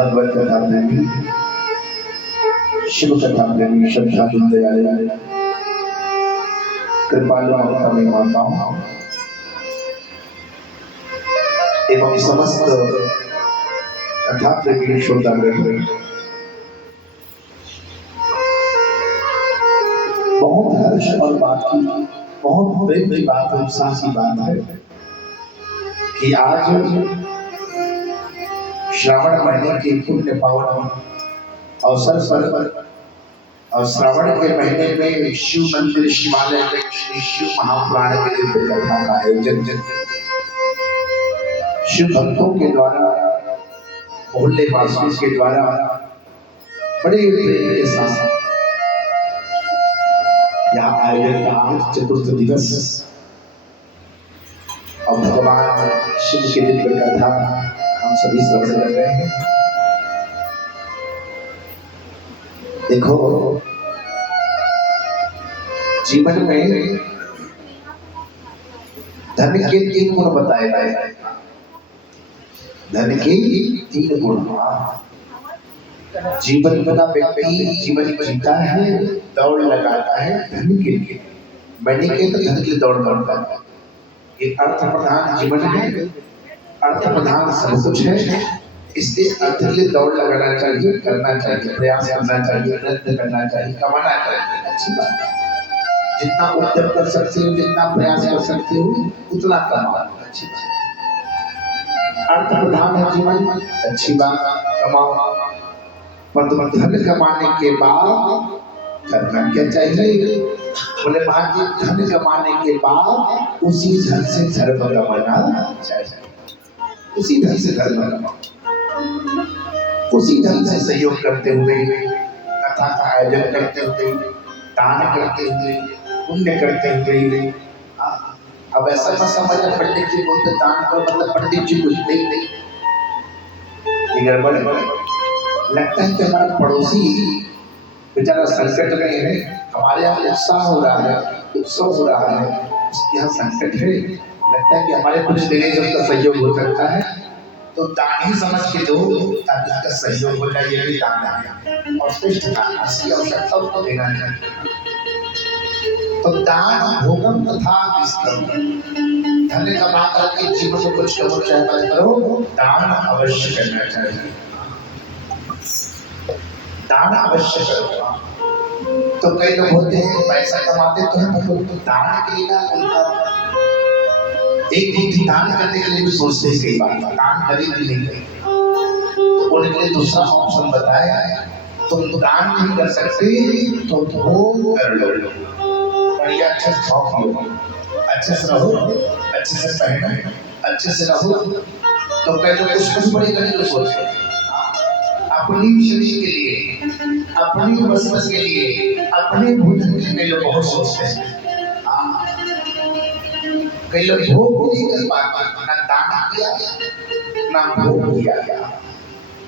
भगवत कथा प्रेमी, शिव कथा प्रेमी, श्रद्धालु दयालु कृपालु ममतामयी माताओं एवं समस्त कथा प्रेमी श्रोतागण, बहुत हर्ष और बात की, बहुत प्रेम की बात, उत्साह की बात है कि आज श्रावण महीने के पुण्य पावन अवसर पर और श्रावण के महीने में शिव मंदिर शिवालय में श्री शिव महापुराण के दिव्य कथा का आयोजन शिव भक्तों के द्वारा, मोहल्ले वासियों के द्वारा बड़े प्रेम के साथ यहाँ आयोजन का आज चतुर्थ दिवस और भगवान शिव की दिव्य कथा हम सभी श्रवण कर रहे हैं। देखो, जीवन में धन के 3 गुण बताए गए। धन के 3 गुण। जीवन बना व्यक्ति जीवन जीता है, दौड़ लगाता है धन के लिए। मणि के तो धन की दौड़ दौड़ता है। ये अर्थ प्रधान जीवन है, अर्थ प्रधान सब कुछ है। इसलिए अर्थ के लिए दौड़ लगाना चाहिए, करना चाहिए, प्रयास करना चाहिए, प्रयत्न करना चाहिए, कमाना चाहिए। अच्छी बात है। जितना उद्यम कर सकते हो, जितना प्रयास कर सकते हो, उतना कमाओ। अच्छी बात। अर्थ प्रधान है जीवन, अच्छी बात, कमाओ। पर धन कमाने के बाद करना क्या चाहिए? बोले महाराज, धन कमाने के बाद उसी धन से धर्म कमाना चाहिए। उसी धन से धर्म कमाओ, उसी ढंग से सहयोग करते हुए, कथा का आयोजन करते हुए, दान करते हुए, पुण्य करते हुए। अब ऐसा ना समझना पंडित जी बोलते दान करो मतलब पंडित जी कुछ नहीं। ये गड़बड़ है। लगता है कि हमारा पड़ोसी बेचारा संकट में है, हमारे यहाँ उत्साह हो रहा है, उत्सव हो रहा है, उसके यहाँ संकट है। लगता है कि हमारे कुछ देने से उसका सहयोग हो सकता है, तो दान ही समझ के दो ताकि उसका सहयोग हो जाए। ये भी दान है और श्रेष्ठ दान, इसकी आवश्यकता उसको देना चाहिए। तो दान भोगम तथा विस्तम। धन कमा करके जीवन में कुछ करो चाहे करो, दान अवश्य करना चाहिए। दान अवश्य करो। तो कई लोग होते हैं पैसा कमाते तो हैं, तो दान के लिए ना उनका एक बुद्धि दान करने के लिए भी सोचते हैं कई बार, दान करेंगे नहीं करेंगे। तो उनके लिए दूसरा ऑप्शन बताया, तुम दान नहीं कर सकते तो भोग कर लो। बढ़िया अच्छे से खाओ, अच्छे से रहो, अच्छे से पहनो, अच्छे से रहो। तो कई लोग कुछ बड़े गरीब सोचते हैं अपनी शरीर के लिए, अपनी बस के लिए, अपने भोजन के लिए लोग बहुत सोचते हैं। कई लोग भोग नहीं कर पाते, ना दान किया ना भोग किया गया।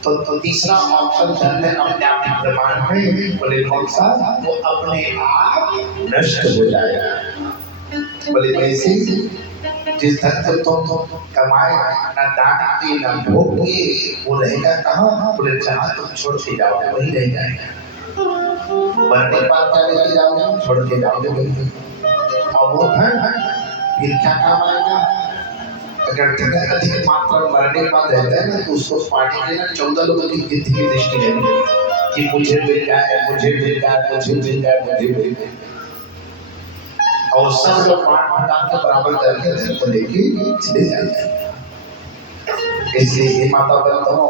तो तीसरा ऑप्शन धन अपने आप में प्रमाण है। बोले कौन सा? वो अपने आप नष्ट हो जाएगा। बोले कैसे? जिस धन को तुम कमाए, ना दान किए ना भोग किए, वो रहेगा कहाँ? बोले जहाँ तुम छोड़ के जाओगे वही रह जाएगा। मरने के बाद क्या लेके जाओगे? छोड़ के जाओगे वही। और वो धन फिर क्या काम आएगा? अगर धन अधिक मात्रा में मरने के बाद रहता है ना, तो उसको पार्टी के ना 14 लोगों की गिनती की दृष्टि रहेगी कि मुझे मिल जाए, मुझे मिल जाए, मुझे मिल जाए, मुझे मिल जाए। और सब लोग बांट के बराबर करके धन को लेके चले जाते हैं। इसलिए ये माता बहनों,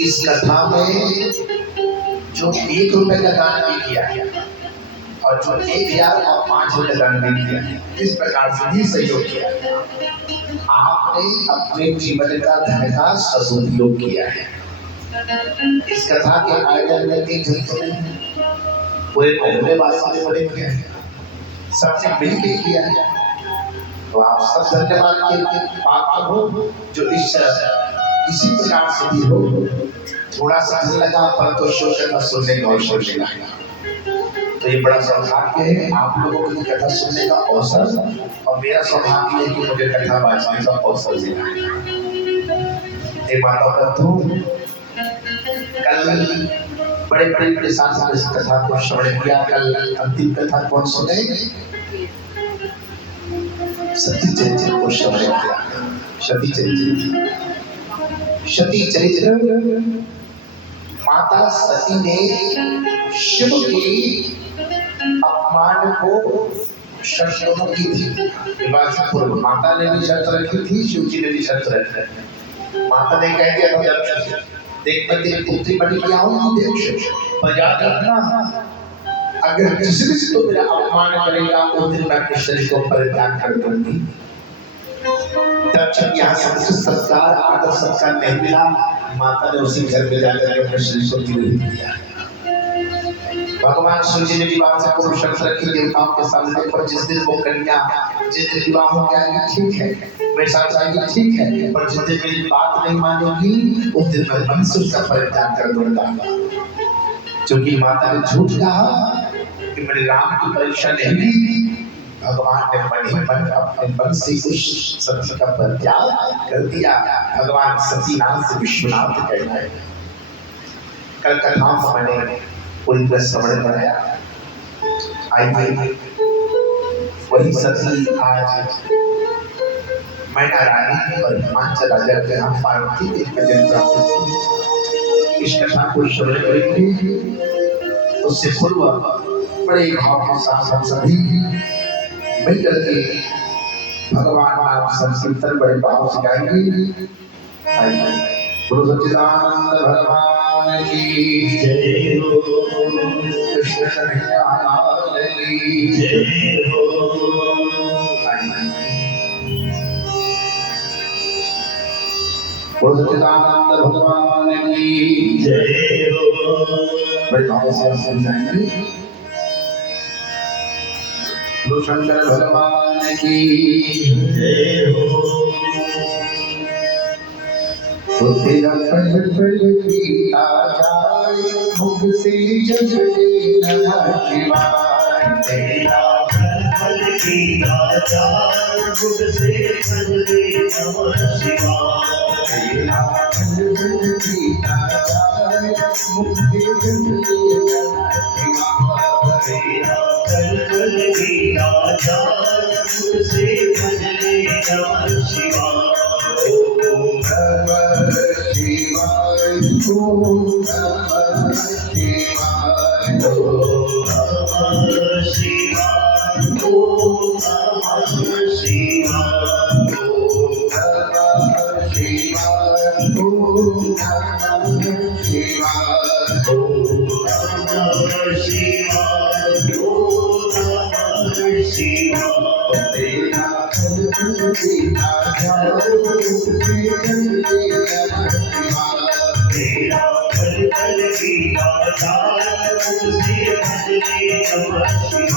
इस कथा में जो 1 रुपए का दान भी किया गया और जो 1000 और 5 रुपए दान भी किया, इस प्रकार से भी सहयोग किया। आपने अपने जीवन का धन का सदुपयोग किया है। इस कथा के आयोजन में 1 घंटे में पूरे मोहल्ले वासियों ने बड़े किया, सबसे मिलकर किया है। तो आप सब धन्यवाद के पात्र हो जो इसी प्रकार से भी हो। थोड़ा सा लगा पर तो शोषण का सुनने का अवसर मिला। तो ये बड़ा सौभाग्य है आप लोगों को कथा सुनने का अवसर, और मेरा सौभाग्य है कि मुझे कथा बांटने का अवसर मिला। माता बंधु, बड़े बड़े के साथ इस कथा को श्रवण किया। कल अंतिम कथा कौन सुने? सती चरित्र को श्रवण किया। सती चरित्र माता सती ने शिव के अपमान को शर्तों की थी। पूर्व माता ने भी शर्त रखी थी, शिव जी ने भी शर्त रखी। माता ने कह दिया देख मैं तेरी पुत्री बनी किया हूँ, देख पर याद रखना अगर किसी भी तो मेरा अपमान करेगा उस दिन मैं अपने शरीर को परित्याग कर दूंगी। तब जब यहाँ संस्कार आदर संस्कार नहीं मिला, माता ने उसी घर में जाकर के अपने शरीर को जीवित किया। भगवान शिव जी ने विवाह से पूर्व शर्त रखी देवताओं के सामने, पर जिस दिन वो कन्या जिस दिन विवाह हो जाएगा ठीक है, मेरे साथ आएगी ठीक है, पर जिस दिन मेरी बात नहीं मानेगी उस दिन मैं मनुष्य का परित्याग कर दूंगा। क्योंकि माता ने झूठ कहा कि मेरे राम की परीक्षा नहीं ली, भगवान ने मन ही मन अपने मन से उस सती का परित्याग कर दिया। भगवान सतीनाथ से विश्वनाथ कहलाए। कल कथा मैंने पूरी तरह समझ बनाया। आइए वही सती आज मैना रानी और हिमांचल राजा के यहाँ पार्वती के भजन प्राप्त हुई। इस कथा को श्रवण करेंगे। उससे पूर्व बड़े भाव के साथ हम सभी मिलकर के भगवान नाम संकीर्तन बड़े भाव से गाएंगे। आइए गुरु सच्चिदानंद भगवान की जय हो, कृष्ण कन्हैया की जय हो। गुरु सच्चिदानंद भगवान की जय हो। बड़े भाव से हम समझाएंगे। गुरु शंकर भगवान की जय हो। तेरा पल पल बीता जाए मुख से जग नमः शिवाय। तेरा पल पल बीता जाए मुख से जग नमः शिवाय। तेरा पल पल बीता जाए मुख से जग नमः शिवाय। तेरा पल पल बीता जाए मुख से जग नमः शिवाय।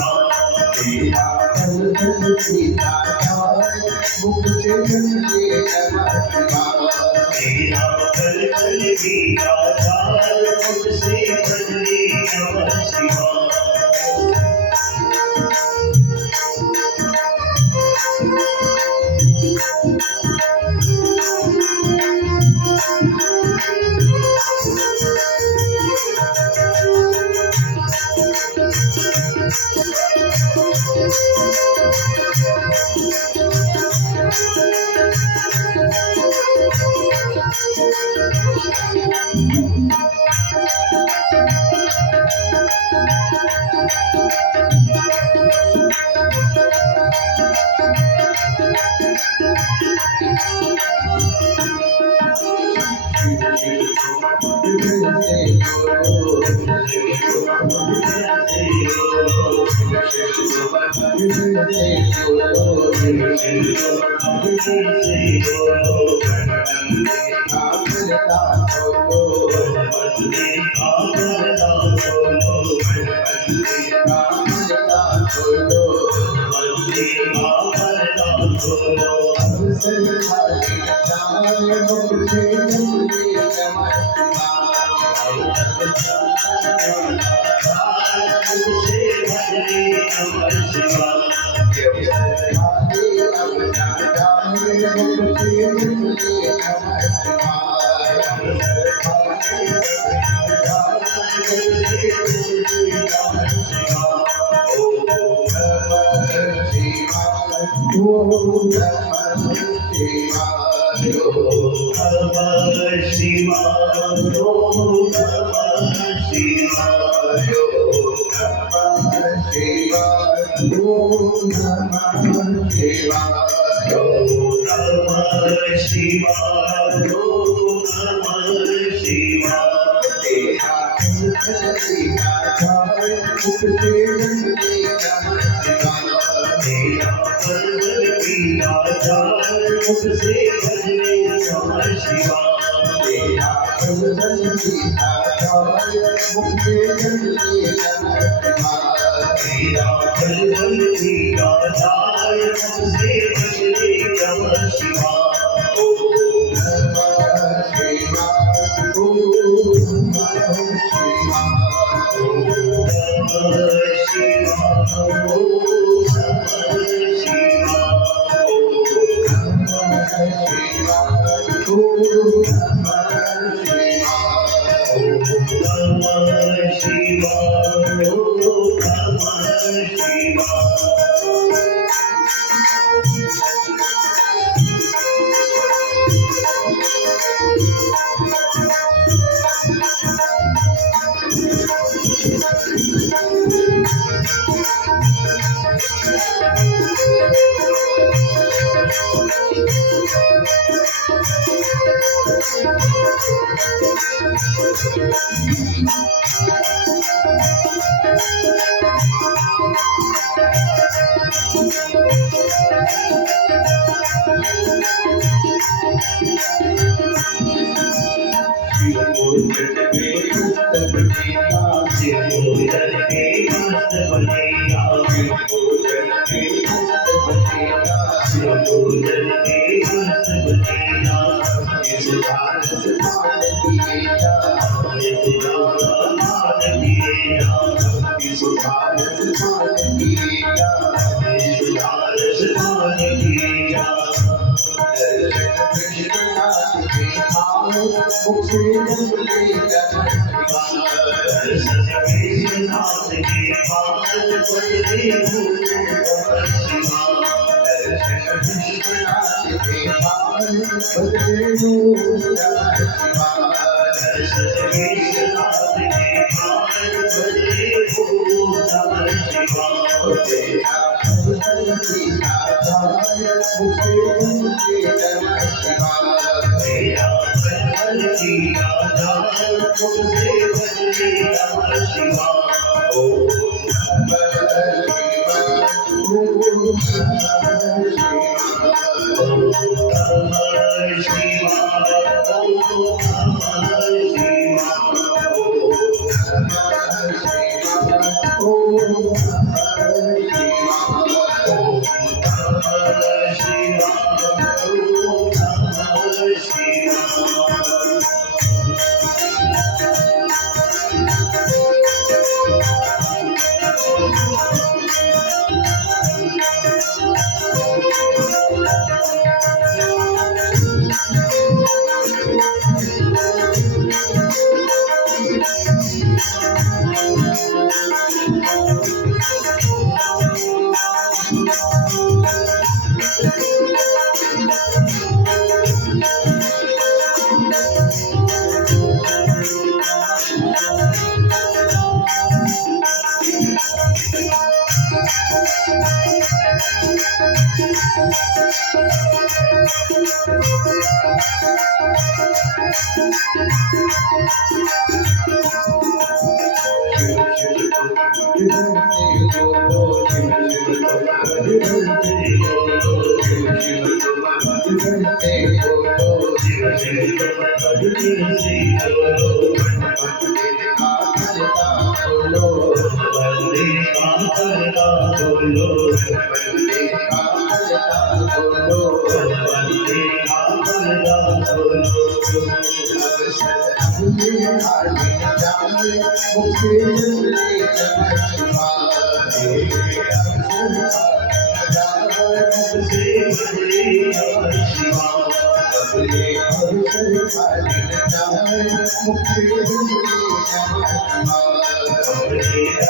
ये अवसर खाली न जाए मुक्ति ये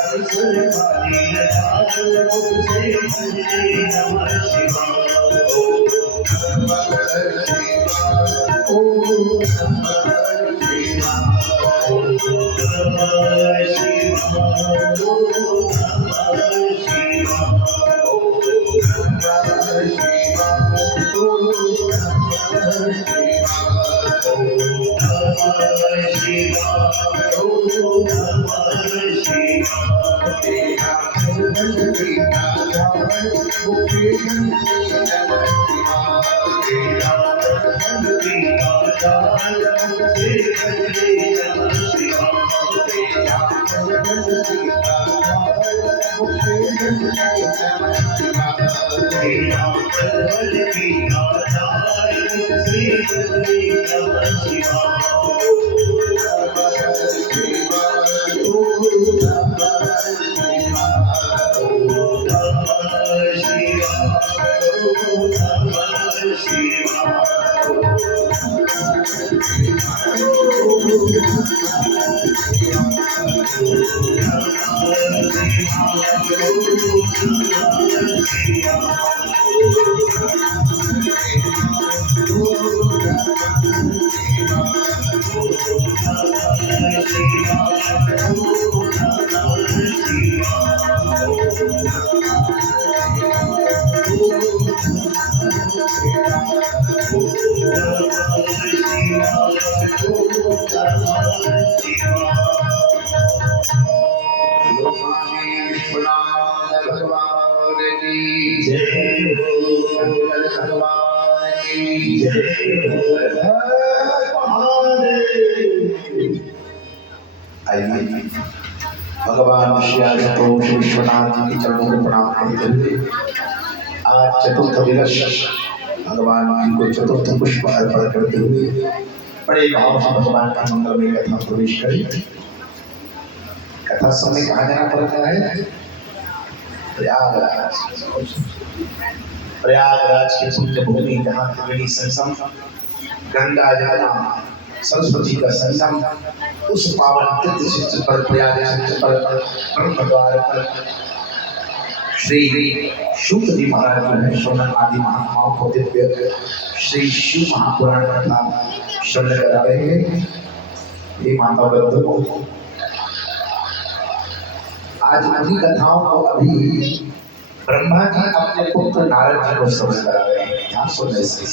अवसर खाली न जाए मुक्ति नमः शिवाय ओम नमः शिवाय ओम नमः शिवाय ओम नमः शिवाय ओम नमः भगवान श्री विश्वनाथ जी के चरणों में प्रणाम करते हुए आज चतुर्थ दिवस भगवान जी को चतुर्थ पुष्प अर्पण करते हुए बड़े भाव से भगवान का मंगल में कथा प्रवेश करें। कथा समय कहा जाना पड़ता है प्रयागराज। प्रयागराज के पुण्य भूमि जहाँ त्रिवेणी संगम, गंगा जमुना सरस्वती का संगम, उस पावन तीर्थ क्षेत्र पर प्रयाग क्षेत्र पर ब्रह्म द्वार पर श्री शुक जी महाराज जो है श्रवण आदि महात्माओं को दिव्य श्री शिव महापुराण कथा श्रवण करा रहे हैं। ये माता बंधु आज उन्हीं कथाओं को अभी ब्रह्मा जी अपने पुत्र नारद जी को श्रवण करा रहे हैं। ध्यान सुनने से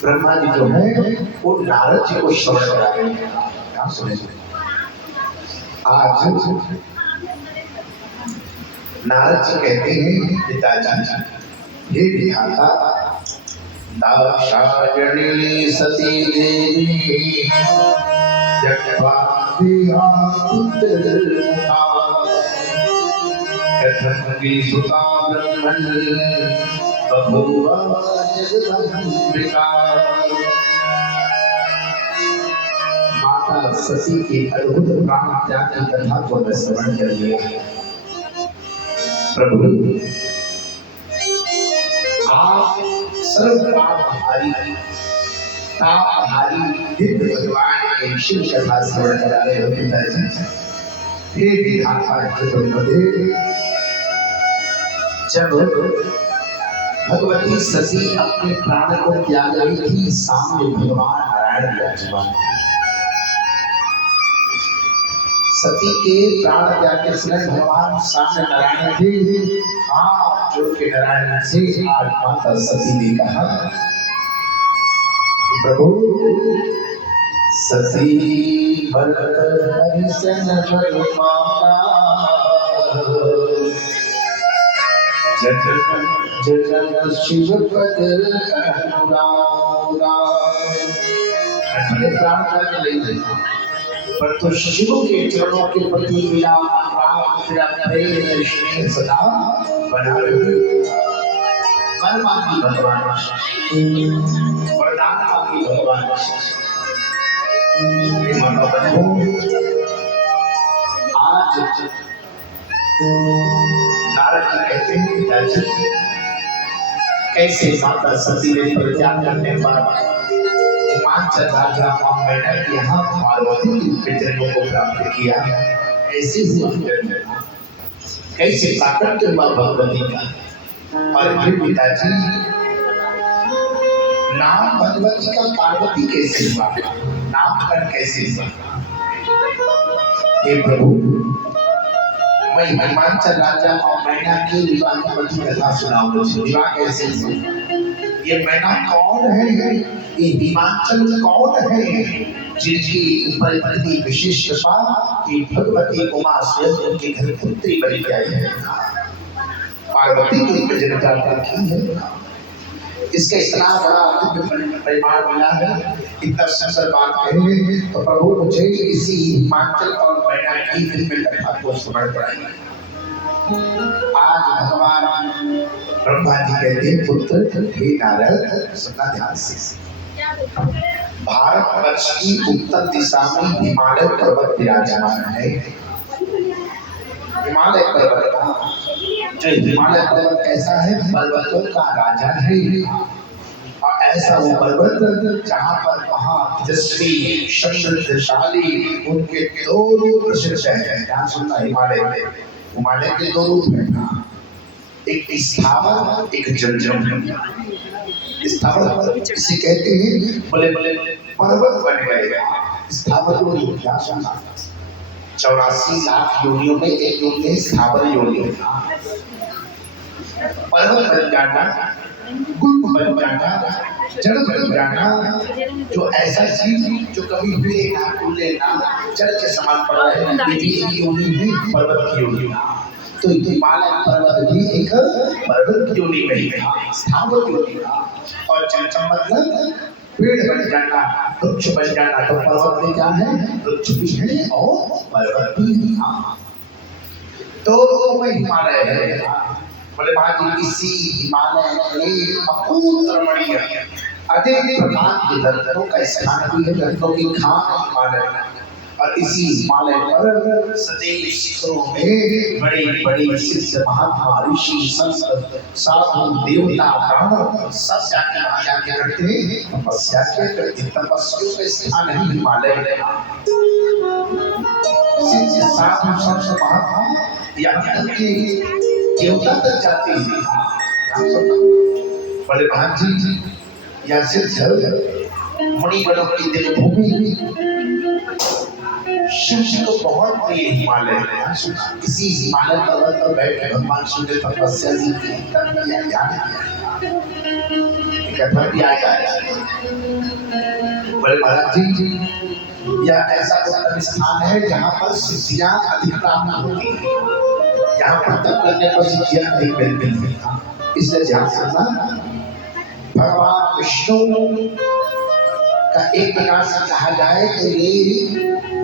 ब्रह्मा जी जो है वो नारद जी को श्रवण करा रहे हैं। ध्यान सुने आज नारद जी कहते हैं पिताजी हे विधाता दाक्षायणी सती देवी जगवा दिया पुत्रमुखा कथंगी सुता ब्रह्मण बभुवा जगदम्बिका। माता सती की अद्भुत प्राण त्याग की कथा को मैं श्रवण कर लिया। प्रभु आप सर्वपापहारी तापहारी दिव्य भगवान के शिव कथा श्रवण करा रहे हो पिताजी। हे विधाता जब भगवती सती अपने प्राण को त्याग रही थी, सामने भगवान नारायण विराजमान। सती के प्राण त्याग के समय भगवान सामने नारायण थे। हाथ जोड़ के नारायण से आज माता सती ने कहा प्रभु सती भरत हरिशन माता जन शिव पद अनुरागा। प्राण त्याग नहीं पर तो शिव के चरणों के प्रति मिला अनुराग, तेरा प्रेम स्नेह सदा बना रहे। वरदान की भगवान वरदान की भगवान माता बहनों आज नारद जी कहते हैं पिताजी कैसे माता सती ने परित्याग करने पर हिमाचल राजा और मैना के यहाँ पार्वती के जन्मों को प्राप्त किया। ऐसे हुआ जन्म, कैसे प्राकट्य हुआ भगवती का। और फिर पिताजी नाम भगवती का पार्वती कैसे हुआ, नामकरण कैसे हुआ। हे प्रभु, मैं हिमाचल राजा और मैना के विवाह की बड़ी कथा सुनाऊं। मुझे विवाह कैसे हुआ, ये मैना कौन है, ये हिमाचल कौन है, जिनकी ऊपर इतनी विशिष्टता कि भगवती उमा स्वयं उनके घर पुत्री बन के आई है। पार्वती की जन्मता की है, इसका इतना बड़ा परिमाण मिला है, इतना सुंदर बात कहेंगे तो प्रभु मुझे इसी हिमाचल और मैना की दिव्य कथा को स्मरण कराइए। आज भगवान ब्रह्मा जी कहते हैं, पुत्र हे नारद सुनना ध्यान से। भारतवर्ष की उत्तर दिशा में हिमालय पर्वत विराजमान है। हिमालय पर्वत, जो हिमालय पर्वत कैसा है, पर्वतों का राजा है। और ऐसा वो पर्वत जहाँ पर महातेजस्वी समृद्धशाली उनके दो रूप प्रसिद्ध है। ध्यान सुनना, हिमालय के दो रूप है, एक स्थावर एक जलजम। स्थावर इसे कहते हैं बड़े बड़े पर्वत बन गए। स्थावर योनि, क्या सुना, 84 लाख योनियों में एक योनि है स्थावर योनि। पर्वत बन जाना, गुल्म बन जाना, जड़ बन जाना, जो ऐसा चीज जो कभी हिले ना डुले ना, जड़ के समान पड़ा है, ये भी एक योनि है, पर्वत की योनि। तो हिमालय पर्वत भी एक पर्वत की योनि में ही है, स्थावर योनि। और जलजम मतलब पेड़ बन जाना, वृक्ष बन जाना। तो पर्वत में क्या है, वृक्ष भी है और पर्वत भी है। तो मैं हिमालय है, बोले महाराज इसी हिमालय में अपूर्व रमणीय अधिक प्रकार के दर्शनों का स्थान भी है, दर्शनों की खान हिमालय। और इसी हिमालय पर सदैव शिखरों में बड़े बड़े सिद्ध महात्मा ऋषि संत साधु देवता ब्राह्मण सब जाके जाके करते हैं तपस्या करते। तपस्वियों का स्थान है हिमालय। सिद्ध साधु संत महात्मा यहाँ तक कि देवता तक जाते हैं। बड़े भान जी या सिद्ध मुनिगणों की देवभूमि शिव को बहुत प्रिय हिमालय है। इसी हिमालय पर्वत पर बैठ के भगवान शिव ने तपस्या की, कथा भी आया है। बोले महाराज जी, यह ऐसा उत्तम स्थान है जहाँ पर सिद्धियां अधिक प्राप्त होती हैं, यहाँ पर तप करने पर सिद्धियां अधिक मिलती हैं। इसलिए ध्यान रखना, भगवान विष्णु का एक प्रकार से कहा जाए तो ये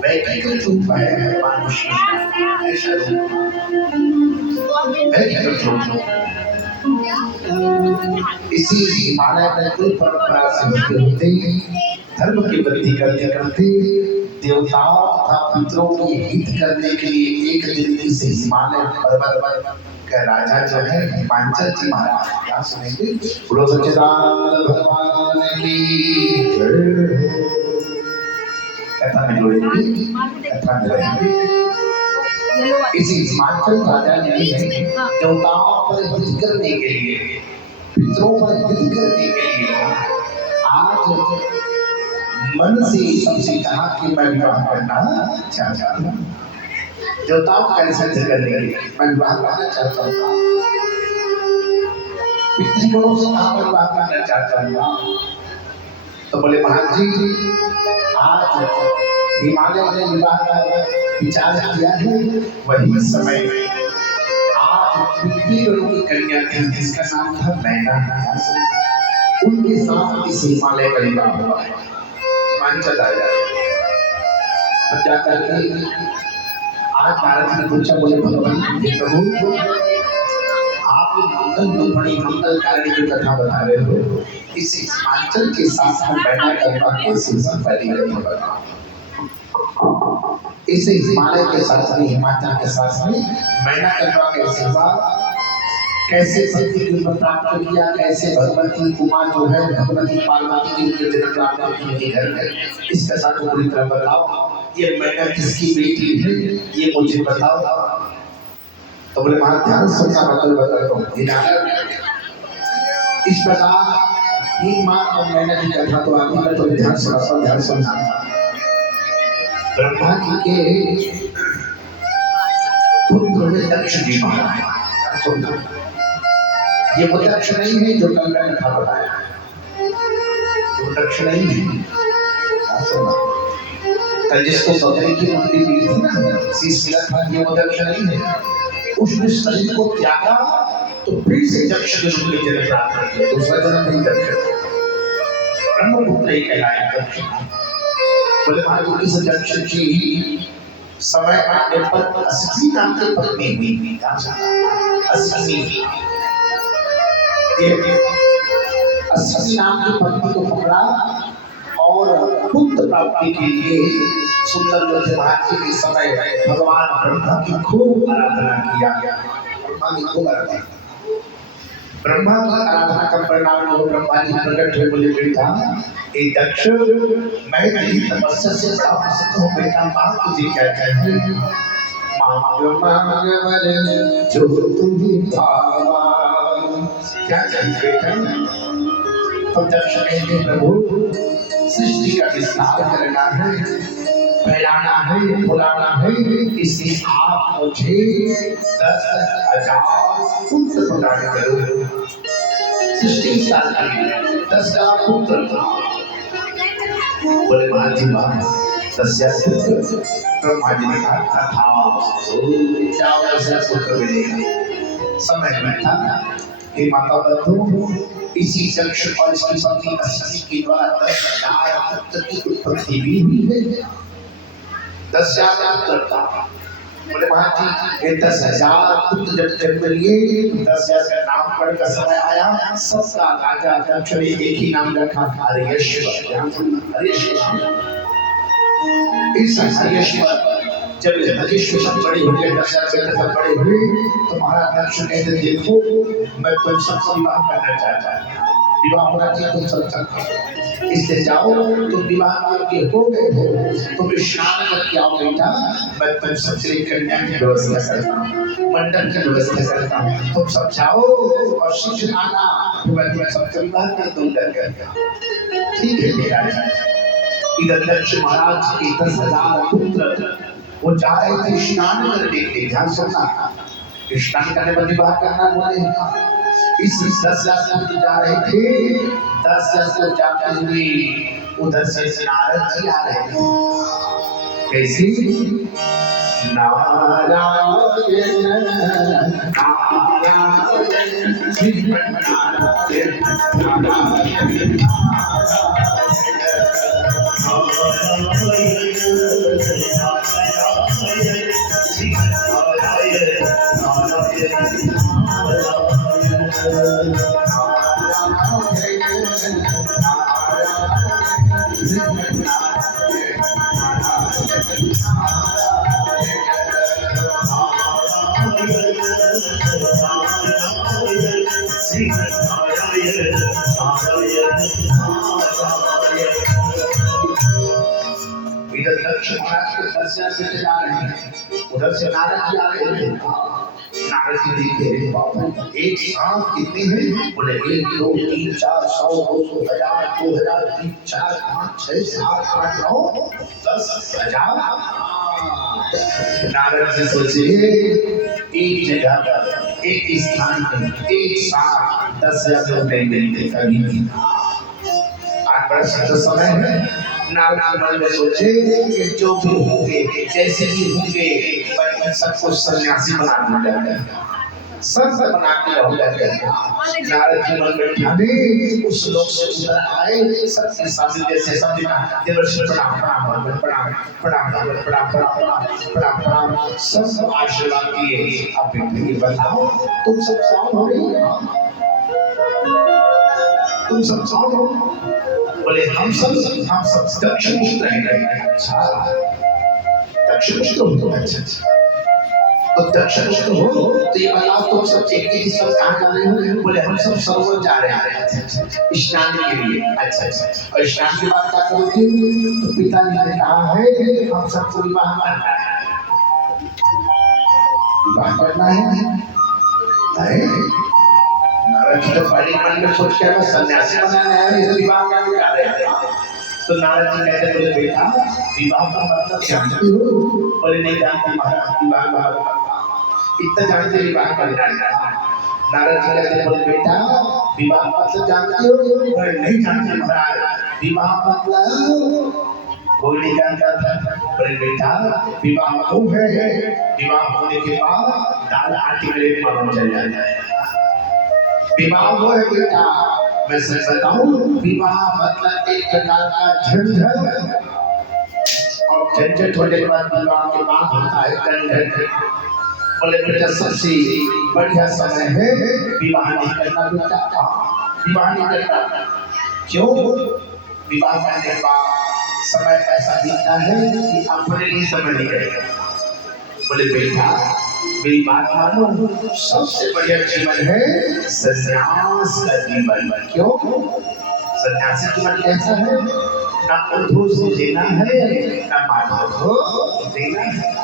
वैदिक रूप है। भगवान विष्णु ऐसा रूप वैदिक रूप। इसी हिमालय में कुल परंपरा से होते धर्म की वृद्धि करते करते देवताओं तथा पितरों की हित करने के लिए एक दिन इस हिमालय पर्वत का राजा जो है हिमाचल जी महाराज, क्या सुनेंगे, बोलो सच्चिदानंद भगवान की कथा में जोड़ेंगे, कथा में रहेंगे। इसी हिमाचल राजा ने देवताओं पर हित करने के लिए, पितरों पर हित करने के लिए आज मन से सबसे कहा कि मैं विवाह करना चाहता हूँ। देवताओं का निषेध करने के लिए मैं विवाह करना चाहता हूँ। पितृगणों से कहा मैं विवाह करना चाहता हूँ। तो बोले महाराज जी, आज हिमालय ने विवाह का विचार किया है। वही समय में आज पितृगणों की कन्या थी जिसका नाम था मैना, उनके साथ इस हिमालय का विवाह हुआ है। हिमाचल राजा जाकर के आज भारत में पूछा, बोले भगवान प्रभु आप मंगल रूपणी मंगल कार्य की कथा बता रहे हो, इस हिमाचल के साथ हम बैठा करवा कैसे पहली नहीं होगा। इस हिमालय के साथ में हिमाचल के साथ में मैना करवा कैसे हुआ। कैसे भक्ति की प्राप्त किया, कैसे भगवती उमा जो है भगवती पार्वती की जन्म प्राप्त की घर में, इस कथा को पूरी तरह बताओ। ये मैंने किसकी बेटी है ये मुझे बताओ। तो बोले वहां ध्यान सुनना, मतलब बताता हूँ। इस प्रकार ही माँ और मैंने की कथा तो आती है, तो ध्यान सुना, ध्यान सुनना। ब्रह्मा जी के पुत्र हुए दक्ष जी महाराज। सुनना, ये वो दक्ष नहीं है जो कल मैंने कथा बताया, वो दक्ष नहीं है। सुनना, कल जिसको बकरी की मुक्ति मिली थी ना, शीश मिला था, ये वो दक्ष नहीं है। उसने शरीर को त्यागा तो फिर से दक्ष के रूप में जन्म प्राप्त किया। दूसरा जन्म नहीं दक्ष, ब्रह्मपुत्र ही कहलाया दक्ष। बोले महाराज इस दक्ष की समय आने पर अश्विनी नाम की पत्नी हुई। अश्विनी, अश्विनी नाम की पत्नी को पकड़ा और पुत्र प्राप्ति के लिए सुंदर जो थे महाराज के समय भगवान ब्रह्मा की खूब आराधना किया। ब्रह्मा की खूब आराधना, ब्रह्मा की आराधना का परिणाम जो ब्रह्मा जी प्रकट हुए। बोले बेटा ये दक्ष, मैं तेरी तपस्या से बड़ा प्रसन्न हूँ बेटा। माँ तुझे क्या कहते हैं? जो तुम्हें भावा, क्या कहते बेटा? तो दक्ष कहते प्रभु सृष्टि का विस्तार करना है, फैलाना है, फुलाना है, इसलिए आप मुझे 10,000 पुत्र प्रदान करो। सृष्टि विस्तार करनी 10,000 पुत्र। बोले महाराज मां 10,000 पुत्र। ब्रह्मा जी ने कहा था 10,000 पुत्र मिलेगा। समय में था कि माता बंधु इसी दक्ष और इसकी पत्नी अश्विनी के द्वारा 10,000 पुत्र की उत्पत्ति भी हुई है। 10,000 पुत्र। बोले महाराज जी ये 10,000 पुत्र जब जन्म लिए 10,000 का नाम पढ़ का समय आया, सबका राजा दक्ष ने एक ही नाम रखा, हरिश्वर। इस हरिश्वर जब हरिश्वर सब बड़े हुए, 10,000 सब बड़े हुए, तो महाराज दक्ष कहते देखो मैं तुम सबसे विवाह करना चाहता हूँ। विवाह होना चाहिए तुम सब तक, इससे जाओ तुम विवाह करके हो गए हो, तुम स्नान करके आओ बेटा। मैं तुम सबसे कन्या की व्यवस्था करता हूँ, मंडप की व्यवस्था करता हूँ, तुम सब जाओ और शीघ्र आना, मैं तुम्हें सबसे विवाह कर दूंगा। ठीक है मेरा। इधर दक्ष महाराज के 10,000 पुत्र वो जा रहे थे स्नान करने के लिए। ध्यान सुनना, स्नान करने पर विवाह करना बोले। इस 10,000 पुत्र जा रहे थे, 10,000 जाते हुए उधर से नारद जी आ रहे थे। कैसे? नारायण नारायण इधर दक्ष महाराज के 10,000 से जा रहे हैं, उधर से नारद जी आ रहे हैं। नारद जी देखे बाबा एक सांप कितने हैं? बोले 1 2 3 4 100 200 1000 2000 3 4 5 6 7 8 9 10,000। नारद जी सोचे एक जगह पर एक स्थान पर एक सांप 10,000 रुपए मिलते कभी नहीं। 8 वर्ष का समय है। नारद मन में सोचे कि जो भी होंगे जैसे भी होंगे मैं सबको सन्यासी बना दूंगा, सब बना के रहूंगा। नारद जी मन में ठाने उस लोक से उतर आए, सबके सामने जैसे सब देवर्षि प्रणाम प्रणाम प्रणाम प्रणाम प्रणाम प्रणाम प्रणाम सब आशीर्वाद दिए। अब ये बताओ तुम सब कौन हो गए? तुम सब कौन हो? बोले हम सब दक्ष पुत्र हैं। अच्छा दक्ष पुत्र हो? अच्छा तो दक्षिण तो हो, तो ये बताओ तुम सब एक ही सब कहाँ जा रहे हो? बोले हम सब सरोवर जा रहे हैं स्नान के लिए। अच्छा अच्छा, और स्नान के बाद क्या करोगे? तो पिताजी ने कहा है हम सबको विवाह करना है। विवाह करना है नहीं, नारद जी तो पहले मन में सोच के बस सन्यासी बनाना है, ये विवाह क्या कर रहे हैं? तो नारद जी कहते बोले बेटा विवाह का मतलब जानते हो? बोले नहीं जानती महाराज, विवाह इतना जानते विवाह करना है। नारद जी कहते बोले बेटा विवाह मतलब जानते हो? बोले नहीं जानते महाराज, विवाह मतलब कोई नहीं जानता था। बोले बेटा विवाह वो है, विवाह होने के बाद दाल आटे के लिए मालूम चल जाता है। विवाह वो है बेटा, मैं सच बताऊं, विवाह मतलब एक प्रकार का झंझट, और झंझट होने के बाद विवाह के बाद होता है कंठन। बोले बेटा सबसे बढ़िया समय है विवाह नहीं करना बेटा, विवाह नहीं करना। क्यों? विवाह करने के बाद समय ऐसा बीतता है कि अपने लिए समय नहीं रहेगा। बोले बेटा मेरी बात मानो, सबसे बढ़िया जीवन है सन्यास का जीवन। क्यों? सन्यासी जीवन कैसा है? ना उद्धव से देना है ना माधव को देना है।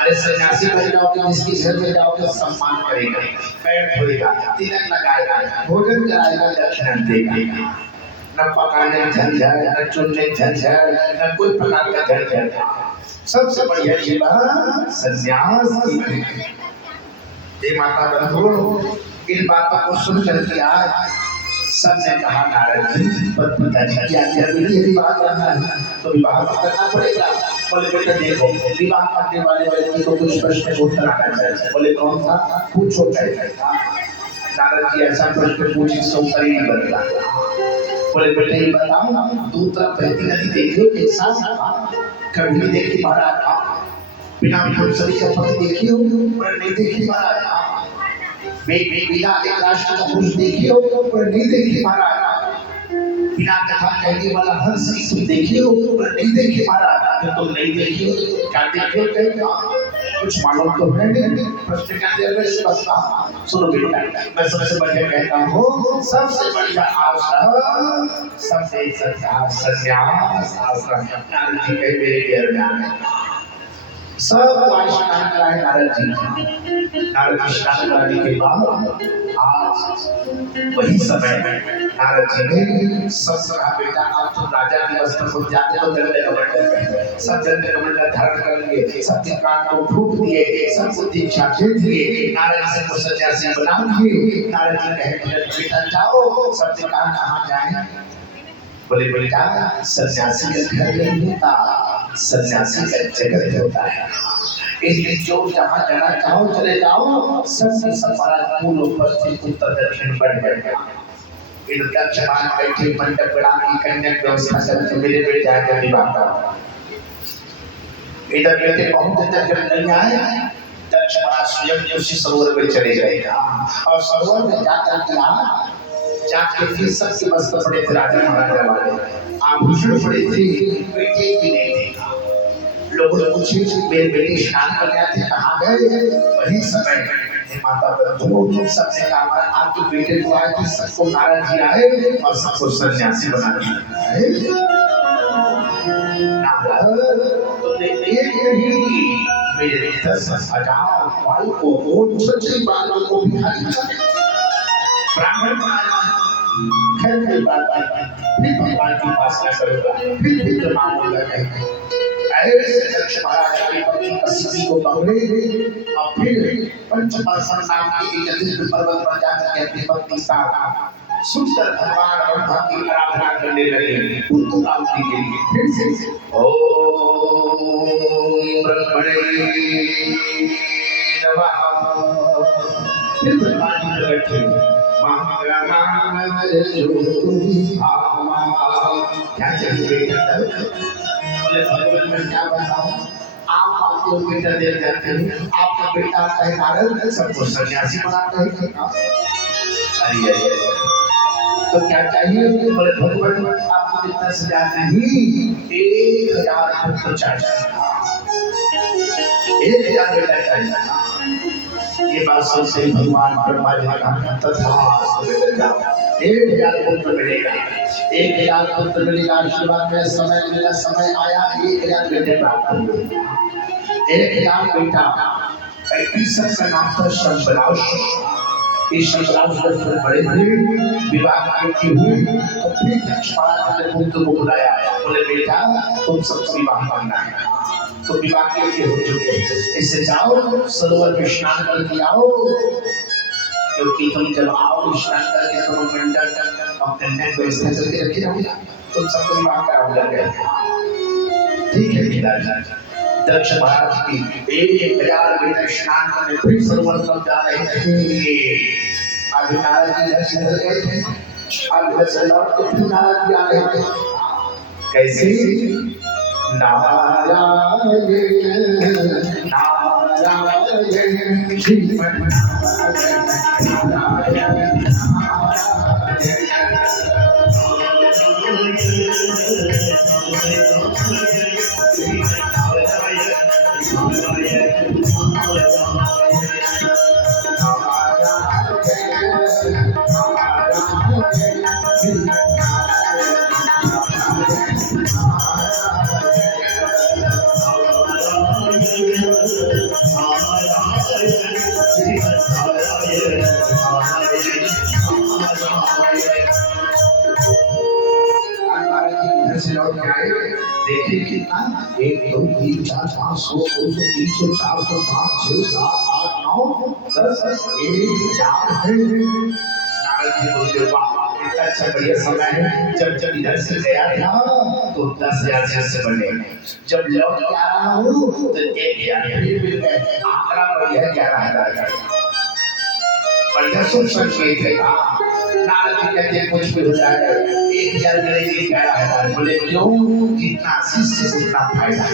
अरे सन्यासी बन जाओगे, जिसकी घर में जाओगे सम्मान करेगा, पैर धोएगा, तिलक लगाएगा, भोजन कराएगा, दक्षिणा देगा। न पकाने झंझट, न चुनने झंझट, न कोई प्रकार का झंझट। सबसे बढ़िया जीवन सन्यास की है। ये माता बंधु इन बातों को सुनकर के आज सबने कहा नारद जी पर पिताजी की आज्ञा मिली है विवाह करना है तो विवाह करना पड़ेगा। बोले बेटा देखो विवाह करने वाले व्यक्ति को कुछ प्रश्न का उत्तर आना चाहिए। बोले कौन सा? पूछो चाहिए। नारद जी ऐसा प्रश्न पूछे जिसका उत्तर ही नहीं बनता। बोले बेटा ये बताओ दूर तरफ बहती नदी देखियो एक साथ? कभी नहीं देखी महाराज। बिना फुलसरी का पति देखियो? पर नहीं देखी महाराज। बिना एक राष्ट्र का पुरुष देखियो? पर नहीं देखी महाराज। बिना कथा कहने वाला हंस तुम देखियो? पर नहीं देखी महाराज। तो तुम नहीं देखियो क्या देखियो? कुछ मालूम तो है नहीं। प्रश्न का जवाब से बसता। सुनो बेटा मैं सबसे बढ़िया कहता हूँ, सबसे बढ़िया आश्रम सबसे सच्चा सन्यास आश्रम नारद जी के मेरे घेर में आने सब स्नान कराए नारद जी। नारद जी स्नान कराने के बाद आज वही समय में नारद जी ने सब कहा बेटा आप तो राजा की अवस्था को जाते तो दंड कमंडल सब दंड कमंडल धारण कर लिए, सबके कान को फूंक दिए, सबको दीक्षा दे दिए, नारद जी को सन्यासी बना दिए। नारद जी कहे बेटा जाओ। सबने कहा कहाँ जाए? बोले बेटा सन्यासी का घर नहीं होता, सन्यासी का जगत होता है। इसलिए जो जहाँ जाना चाहो चले जाओ, सबसे सफारा पूर्व पश्चिम उत्तर दक्षिण बढ़ इन दक्षिण बैठे मंडप बड़ा की कन्या की व्यवस्था करके मेरे बेटे आकर विवाह करो। इधर बेटे बहुत तक जब नहीं आए दक्षिण स्वयं उसी सरोवर में चले जाएगा और सरोवर में जाके फिर सबके मस्त पड़े थे राजा महाराजा वाले, आभूषण पड़े थे, बेटे भी नहीं थे। लोगों ने पूछे मेरे बेटे स्नान करने आते कहाँ गए? वही समय माता बंधु सबने कहा आपके बेटे को आए कि सबको नारद जी आए और सबको सन्यासी बना दिया। नारद तुमने एक ही मेरे 10,000 भाई को और सच्ची बातों को बिहारी ब्राह्मण बनाया। खैर कोई बात नहीं, फिर भगवान की उपासना करूंगा, फिर प्रमाण होगा कहीं ऐसे दक्ष महाराज के पति कसी को पकड़े और फिर पंचपासन नाम के एक दिव्य पर्वत पर जाकर के अपनी पत्नी साथ सुंदर भगवान ब्रह्मा की आराधना करने लगे। उनको प्राप्ति के लिए फिर से ओम ब्रह्मणे नमः। फिर भगवान जी प्रकट हुए क्या चाहिए बेटा? बोले भगवान मैं क्या बताऊं, आप आपको बेटा दे जाते हैं, आपका बेटा है नारद सबको सन्यासी बनाता है। अरे तो क्या चाहिए? बोले भगवान आपको इतना सजा नहीं, 1,000 पुत्र चाहिए। 1000 बेटा चाहिए। ये बात सुनते ही भगवान ब्रह्मा जी ने कहा तथास्तु बेटा जाओ, 1000 पुत्र मिलेगा, 1000 पुत्र मिलेगा। आशीर्वाद में समय मिलेगा, समय आया 1000 बेटे प्राप्त हुए। 1000 बेटा 35 का नाम था शंबराश। इस शंबराश बचपन बड़े हुए, विवाह की हुई तो फिर दक्ष महाराज ने पुत्र को बुलाया, बोले बेटा तुम सबसे विवाह करना है। तो विवाह के लिए हो चुके, इससे जाओ सरोवर में स्नान करके आओ, क्योंकि तुम जब आओ स्नान करके तुम मंडल अपने नेक को इस तरह से रखे रहोगे, तुम सबको विवाह कराओगे। ठीक है पिताजी। दक्ष महाराज की 1000 बेटे स्नान करने फिर सरोवर तक जा रहे थे। अभी नारद जी घर से गए थे, अब घर से लौट के फिर नारद जी आ रहे थे। कैसे? नारायण नारायण श्रीमन नारायण देखिए कितना 1 2 3 4 5 6 2 3 4 5 6 7 8 9 10 1000 है। नारद जी बोलते वाह कितना अच्छा बढ़िया समय है। जब इधर से गया था तो 10,000 से बने, जब लौट के आ रहा हूँ तो 1,000 फिर मिल गए, आंकड़ा बढ़िया 11,000 बढ़िया सुन सकते थे। नारद जी कहते हैं कुछ भी हो जाए 1,000 मिलेगी 11,000। बोले क्यों? जितना शिष्य से उतना फायदा।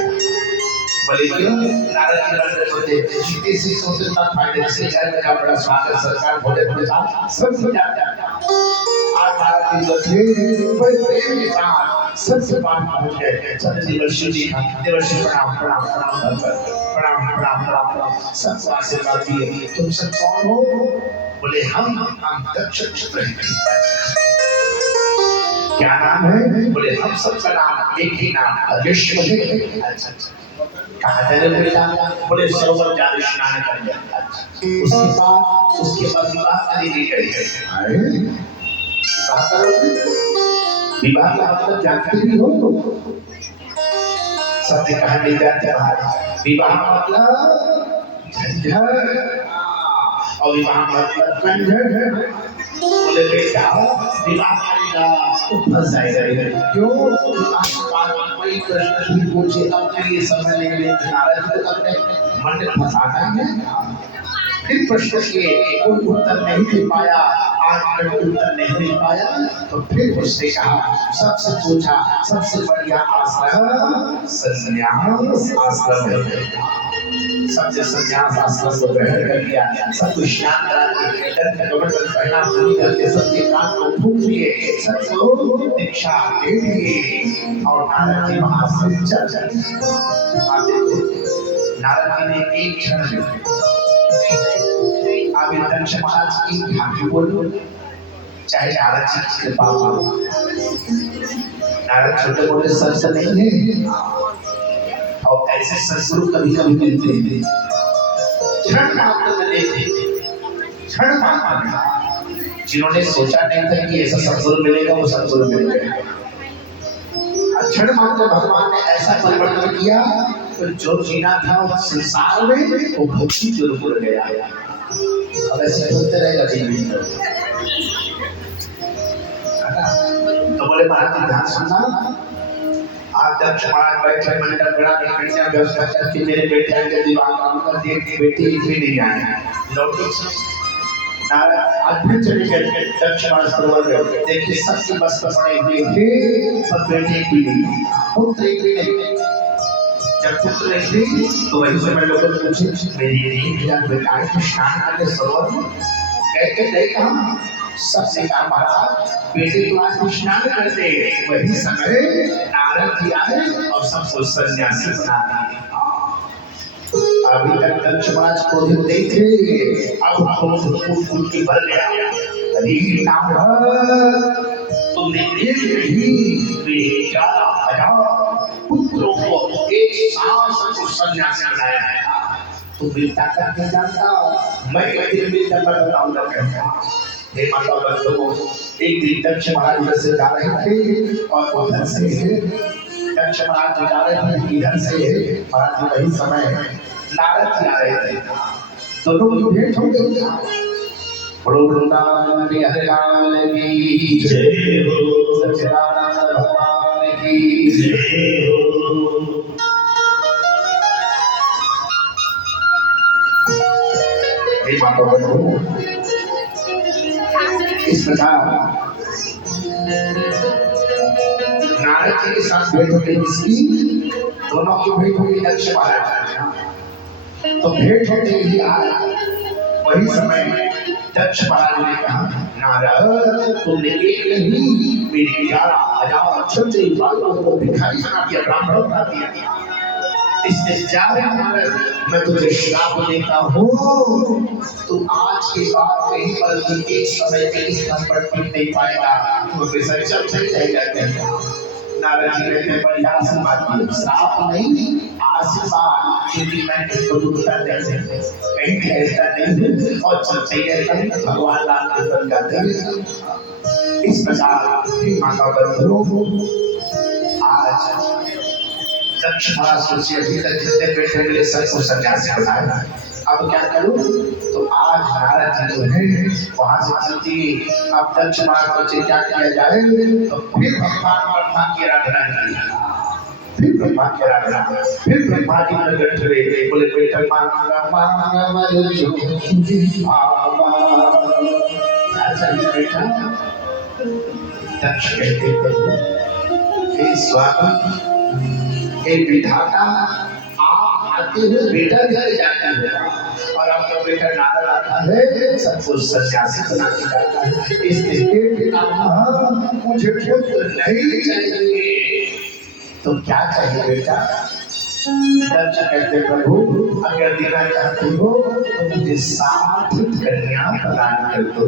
बोले क्यों? नारद जी बोलते होते जितने शिष्यों से उतना फायदा से जाए का बड़ा स्वागत सरकार भोले भोले था सब हो जाता। आज नारद जी जो थे बड़े प्रेम के साथ सबसे बात पहुंच गए। सब देवर्षि जी देवर्षि प्रणाम प्रणाम प्रणाम प्रणाम प्रणाम प्रणाम सबको आशीर्वाद दिए। तुम सब कौन हो? बोले हम दक्ष क्षत्र हैं। क्या नाम है? बोले हम सबका नाम एक ही नाम अदृश्य है। अच्छा कहाँ जा रहे बेटा? बोले सरोवर जा रहे स्नान करने। उसके बाद विवाह करने गई है। विवाह का मतलब जानते भी हो? सबने कहा नहीं जानते भाई। विवाह मतलब झंझट और विवाह मतलब झंझट है। बोले बेटा विवाह करेगा तो फंस जाएगा। क्यों? कोई प्रश्न भी पूछे अपने लिए समय नहीं लेते। नारद जी तो अपने मन में फंसाना है। फिर प्रश्न के कोई उत्तर नहीं दे पाया, आज तक उत्तर नहीं दे पाया, तो फिर उसने कहा सबसे पूछा सबसे बढ़िया आश्रम संन्यास आश्रम है। सबसे संन्यास आश्रम को ग्रहण कर लिया। सब कुछ स्नान करा के पहना पूरी करके सबके कान को फूंक दिए, सबको दीक्षा दे दिए और नारद जी वहां से चल गए। नारद जी ने एक क्षण अभी दक्ष महाराज की भाग्य बोलो, चाहे नारद जी की कृपा हो। नारद छोटे मोटे संत नहीं है और ऐसे सत्सुर कभी कभी मिलते हैं। क्षण मात्र में देखते, क्षण मात्र जिन्होंने सोचा नहीं था कि ऐसा सत्सुर मिलेगा वो सत्सुर मिल गया। क्षण मात्र भगवान ने ऐसा परिवर्तन किया तो जो जीना था संसार में वो भक्ति की ओर मुड़ गया। अब ऐसे होते रहेगा जीवन। तो बोले महाराज ध्यान सुनना, आप दक्ष महाराज बैठे मंडप बड़ा कन्या व्यवस्था करके मेरे बेटे आगे दीवार काम कर दिए कि बेटी भी नहीं आए लौटे। आज चले गए दक्ष महाराज सरोवर में, देखिए सबकी बस पड़े हुए थे पर बेटे भी नहीं, पुत्र भी नहीं। जब पुत्र नहीं तो वही समय लोग पूछे मेरी 1,000 बेटाएं तो स्नान करने सरोवर में गए कहाँ? सबसे कहा महाराज बेटे तो आज स्नान करते। वही समय नारद जी आए और सबको सन्यासी बना दिया। अभी तक दक्ष महाराज क्रोधित नहीं थे, अब क्रोध फूट के भर गया। अरे नारद, तुमने एक नहीं मेरे 11,000 पुत्रों को एक सांस को संन्यास कराया है। तुम मेरी ताकत नहीं जानता, मैं दिन में जब बताऊंगा कहता। हे माता बंधुओं, एक दिन दक्ष महाराज इधर से जा रहे थे और उधर से दक्ष महाराज जा रहे थे, इधर से महाराज वही समय नारद जी आ रहे थे। दोनों की भेंट हो गई। वृंदावन बिहारी लाल की जय हो, सच्चिदानंद भगवान की जय हो। हे माता बंधुओं, इस प्रकार नारद जी के साथ भेंट हो गई। किसकी? दोनों की भेंट हो गई दक्ष महाराज। तो भेंट होते ही आज वही समय दक्ष महाराज ने कहा, नारद, तुमने एक नहीं मेरे 11,000 क्षत्रिय बालकों को भिखारी बना दिया, ब्राह्मण बना दिया। इससे ज्यादा नारद, मैं तुझे श्राप देता हूँ, तू आज के बाद कहीं पर भी एक समय के इस स्थान पर टिक नहीं पाएगा, तो विसर्जन चल जाएगा। नारद जी कहते हैं, बड़ी आशीर्वाद, श्राप नहीं आशीर्वाद, क्योंकि मैं इसको दुखता जैसे कहीं ऐसा नहीं और चलते रहता भगवान राम के बन जाते हैं। इस प्रकार माता बंधुओं, आज दक्ष महाराज सोचिए अभी तक जितने बेटे मिले सबको सन्यासी बनाया, अब क्या करूं? तो आज नारद जी जो है वहां से चलती। अब दक्ष महाराज को क्या किया जाए? तो फिर भगवान ब्रह्मा की आराधना की, फिर ब्रह्मा की आराधना, फिर ब्रह्मा जी प्रकट हुए, बोले बेटा क्या चाहिए बेटा? दक्ष कहते प्रभु हे स्वामी, हे विधाता, आप आते हो बेटा घर जाता है और आपका बेटा नारद आता है सबको सन्यासी बना के जाता है। इसलिए पितामह मुझे पुत्र नहीं चाहिए, तो क्या चाहिए बेटा? दक्ष कहते प्रभु अगर देना चाहते हो तो मुझे 60 कन्या प्रदान कर दो,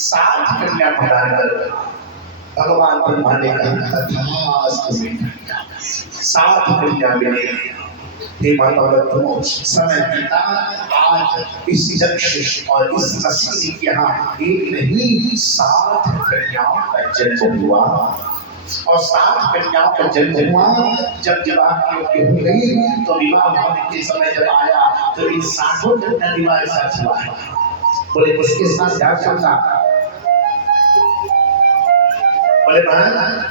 60 कन्या प्रदान कर दो। भगवान ब्रह्मा ने कहा तथास्तु, 60 कन्या मिलेगी। हे माता बंधुओं, समय बीता, आज इस दक्ष और इस अश्विनी के यहाँ एक नहीं 60 कन्याओं का जन्म हुआ और 60 कन्याओं का जन्म हुआ। जब विवाह योग्य हो गई तो विवाह होने के समय जब आया तो इन 60 कन्या विवाह साथ हुआ। बोले किसके साथ क्या चलता? बोले महाराज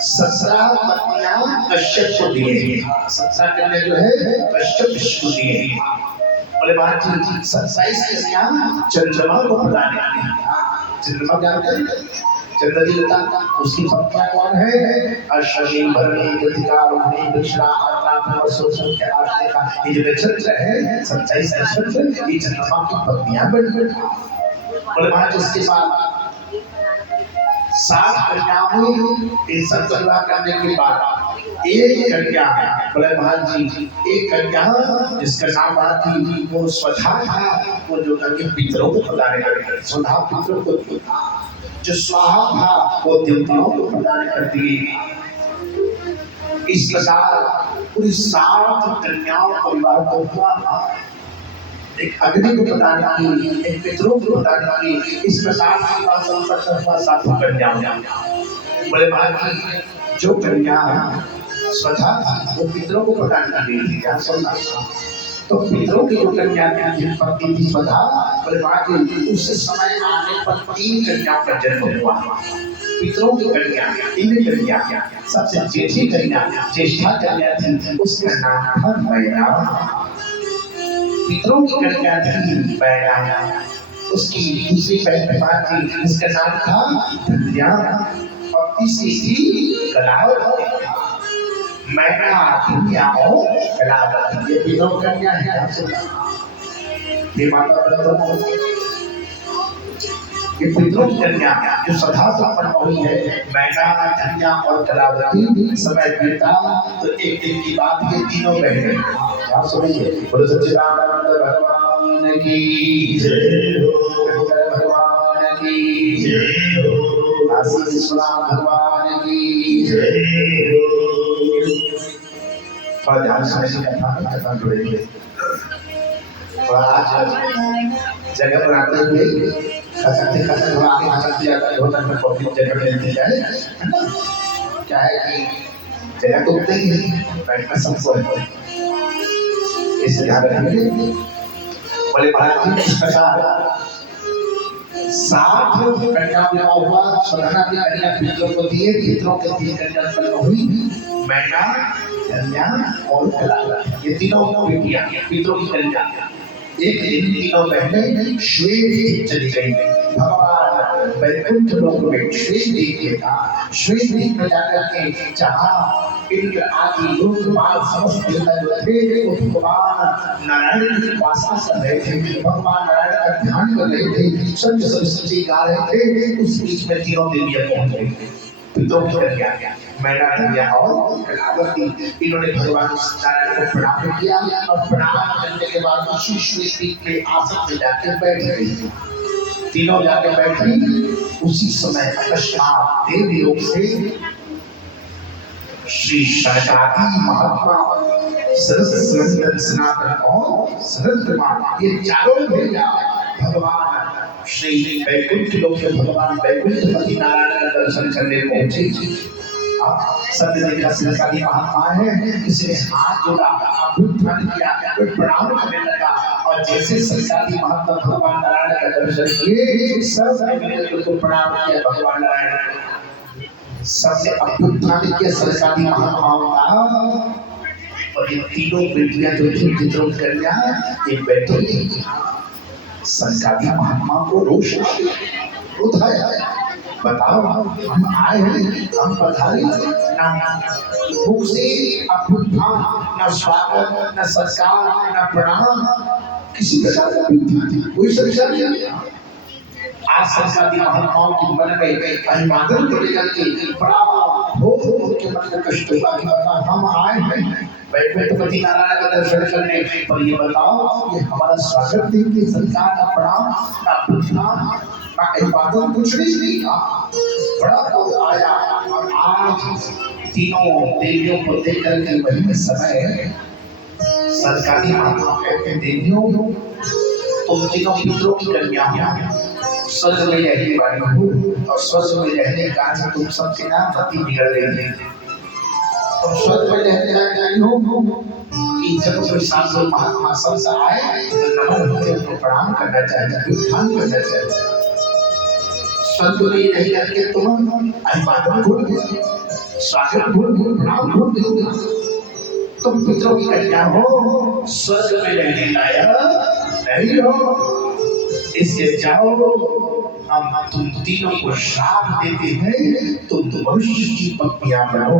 17 कन्या कश्यप को दिए हैं, 17 कन्या जो है कश्यप को दिए हैं। बोले महाराज 27 कन्या चंद्रमा को प्रदान की है। चंद्रमा क्या होता है? चंद्र देवता, उसकी पत्नियां कौन है? अश्विनी, भरणी, कृतिका, रोहिणी, दक्षिणा, आर्द्रा, वर्षोत्सव के आरती का ये जो नक्षत्र है 27 नक्षत्र, ये चंद्रमा की पत्नियां बन गई। बोले महाराज इसके बाद 7 कन्याओं इन सब विवाह करने के बाद एक कन्या, बोले महाराज जी एक कन्या जिसका नाम थी वो स्वधा था, वो जो पितरों को प्रदान कर, स्वधा पितरों को, जो स्वाहा था वो देवताओं को प्रदान कर दिए। इस प्रकार पूरी 7 कन्याओं का विवाह को हुआ। एक अग्नि को प्रदान की, एक पितरों को प्रदान की। इस प्रकार की बात संपत्ति हुआ 7 कन्या। बोले महाराज जो कन्या स्वधा वो पितरों को प्रदान कर दी थी, क्या सुनना? तो पितरों की जो कन्या पत्नी थी स्वधा, बोले महाराज उस समय आने पर 3 कन्याओं का जन्म हुआ। पितरों की कन्या 3 कन्या, सबसे जेठी कन्या, ज्येष्ठा कन्या थी, उसका नाम था मैना। पितरों की कन्या थी मैना, उसकी दूसरी बहन थी जिसका नाम था धन्या, और तीसरी थी कलावती। मैना, धन्या और कलावती, ये पितरों की कन्या है। ये माता बंधुओं ये पितरों की कन्या जो सदा संपन्न हुई है, मैना, धन्या और कलावती। समय बीता तो एक दिन की बात, ये तीनों बहनें, आप सुनिए, बोलो सच्चिदानंद भगवान की जय हो, शंकर भगवान की जय हो, काशी विश्वनाथ भगवान की जय हो। थोड़ा ध्यान से कथा जुड़ेंगे। थोड़ा आज जगह बनाते हुए खसकते खसक थोड़ा आगे खसक दिया जाता है, होता है पब्लिक जगह मिलती है ना। क्या है कि जगह तो उतनी ही है, बैठना सबको है, इसे ध्यान रखेंगे। बोले महाराज जी इस प्रकार 7 कन्या विवाह हुआ, स्वधना की कन्या पितरों को दिए, पितरों के 3 कन्या उत्पन्न हुई, मैना, धन्या और कलावती। ये तीनों बेटियां पितरों की कन्या। एक दिन तीनों बहनें श्वेत चली गई। भगवान वैकुंठ लोक में श्वेत द्वीप था। श्वेत द्वीप में जाकर के जहाँ इंद्र आदि लोकपाल समस्त देवता जो थे वो भगवान नारायण की उपासना कर रहे थे, भगवान नारायण का ध्यान कर रहे थे, सत्य सरस्वती गा रहे थे। उस बीच में तीनों देवियां पहुंच गई। पितरों की कन्या मैना, धन्या और कलावती, इन्होंने भगवान नारायण को प्रणाम किया और प्रणाम करने के बाद उसी श्वेत द्वीप के आसन पे जाकर बैठ गई। तीनों जाके बैठी। उसी समय अकस्मात देवलोक से श्री सनकादि महात्मा, सरस्वती, सनातन और सरस्वती, ये चारों भैया भगवान श्री वैकुंठ लोक में भगवान वैकुंठपति नारायण का दर्शन करने पहुंचे। सत्य देखा सनकादि महात्मा है, इसने हाथ जोड़ा, अभ्युत्थान किया, कोई प्रणाम करने लगा और जैसे सनकादि महात्मा भगवान नारायण का दर्शन किए, सब मिलकर को प्रणाम किया भगवान नारायण को। सबने अभ्युत्थान किया सनकादि महात्माओं का। और ये तीनों बेटियां जो थी पितरों की कन्या, ये बैठी। सनकादि महात्मा को रोष उठाया, बताओ हम आए हैं, हम पधारे, ना भूख से अभ्युत्थान, न स्वागत, न सत्कार, न प्रणाम, किसी प्रकार का अभ्युत्थान कोई संस्कार नहीं। आज सनकादि महात्माओं के मन में अभिवादन को लेकर के बड़ा भोग के मन में कष्ट हुआ कि हम आए हैं वैकुंठपति नारायण का दर्शन करने, पर ये बताओ ये हमारा स्वागत देंगे, सत्कार, ना प्रणाम, ना अभ्युत्थान, ना अभिवादन, कुछ नहीं था। बड़ा क्रोध आया। और आज तीनों देवियों को देख करके वही समय सनकादि महात्मा कहते हैं, देवियों तुम तीनों पितरों की कन्या स्वर्ग में रहने वाली हो और स्वर्ग में रहने का आज तुम सबके नाम गति बिगड़ गई है। तुम स्वर्ग में रहने वाली हो कि जब कोई साधु महात्मा सबसे आए तो नमन होकर उनको प्रणाम करना चाहिए, अभ्युत्थान करना चाहिए। स्वर्ग में नहीं करके तुम अभिवादन भूल गए, स्वागत भूल गए, प्रणाम भूल गए। तुम पितरों की कन्या हो, स्वर्ग में रहने लायक नहीं हो, इसलिए जाओ हम तुम तीनों को श्राप देते हैं, तुम तो मनुष्य की पत्नियां बनो।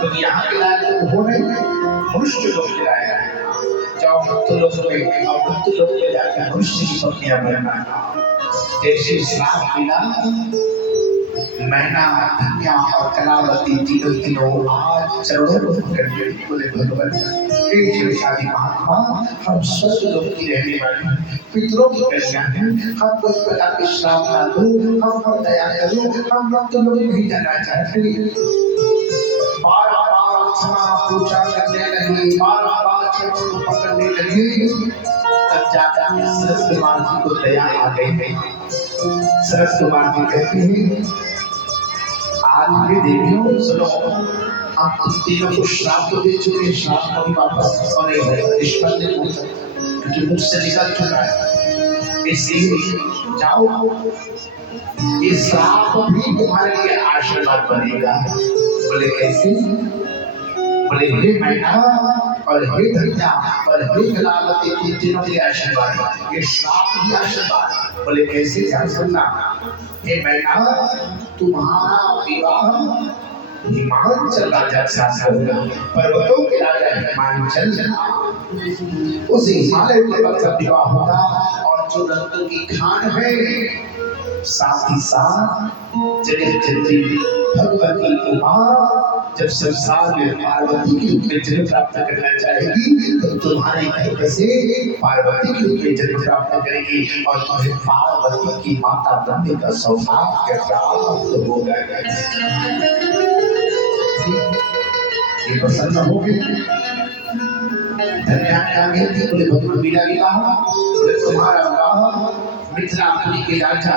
क्योंकि यहाँ के लायक हो नहीं, मनुष्य लोग के लायक। जाओ मृत्यु लोक में और मृत्यु लोक में जाकर मनुष्य की पत्नियां बनना। जैसे श्राप मिला, मैना, धन्या और कलावती तीनों आज चरणों में पकड़े बोले भगवान सनकादि महात्मा, हम स्वर्ग लोक की रहने वाली पितरों की कन्या हैं, हम कोई प्रकार के श्राप ना दो, हम पर दया करो, हम मृत्यु लोक नहीं जाना चाहते। बार बार क्षमा पूछा करने लगी, बार बार चरणों को पकड़ने लगी। तब जाकर सरस कुमार जी को दया आ गई। सरस कुमार जी कहते हैं, आज भी देवियों सुनो, हम तुम तीनों को श्राप तो दे चुके, श्राप कभी वापस नहीं निष्फल नहीं होता क्योंकि मुझसे निकल चुका है। इसलिए जाओ, ये श्राप भी तुम्हारे लिए आशीर्वाद बनेगा। बोले कैसे? बोले हे मैना और हे धन्या और हे कलावती, तीनों के आशीर्वाद, ये श्राप भी आशीर्वाद। बोले कैसे? ध्यान सुनना। हे मैना, तुम्हारा विवाह हिमाचल राजा से होगा, पर्वतों के राजा हिमाचल, उस हिमालय पर्वत का विवाह होगा। और जो रत्नों की खान है साथ ही साथ जगत जननी भगवती उमा जब संसार में पार्वती के रूप में जन्म प्राप्त करना चाहेगी तो तुम्हारे घर से पार्वती के रूप में जन्म प्राप्त करेगी और तुम्हें पार्वती की माता बनने का सौभाग्य प्राप्त होगा। ये प्रसन्न हो गए बोले भगवान मीरा ने कहा बोले तुम्हारा विवाह मिथिलापुरी के राजा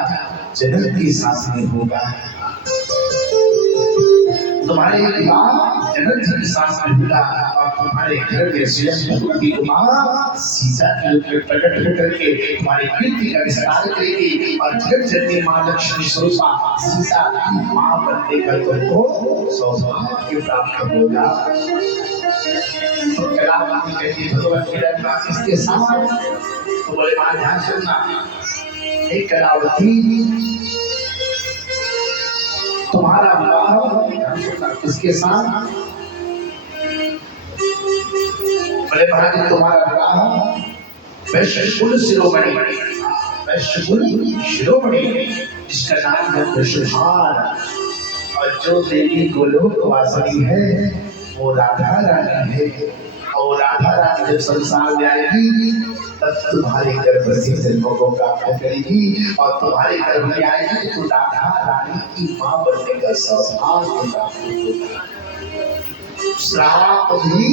जनक के साथ में होगा। तुम्हारे विवाह जनक जी के साथ में होगा और तुम्हारे घर में स्वयं भगवती उमा सीता के रूप में प्रकट होकर के तुम्हारी कीर्ति का विस्तार करेगी और जगत जननी मां लक्ष्मी स्वरूपा सीता की मां बनने का तुमको सौभाग्य प्राप्त होगा। तो कलावती कहती भगवत मीरा इसके साथ तो बोले मां ध्यान सुनना एक कलावती तुम्हारा विवाह किसके साथ बोले महाराज तुम्हारा विवाह वैश्यकुल शिरोमणि वैश्यकुल शिरोमणि जिसका नाम है वृषभान और जो देवी गोलोक वासिनी है वो राधा रानी है और राधा रानी जब संसार में आएगी तब तुम्हारे गर्भ से जन्म को प्राप्त करेगी और तुम्हारे गर्भ में आएगी तो राधा रानी की मां बनने का सौभाग्य प्राप्त होगा। श्राप भी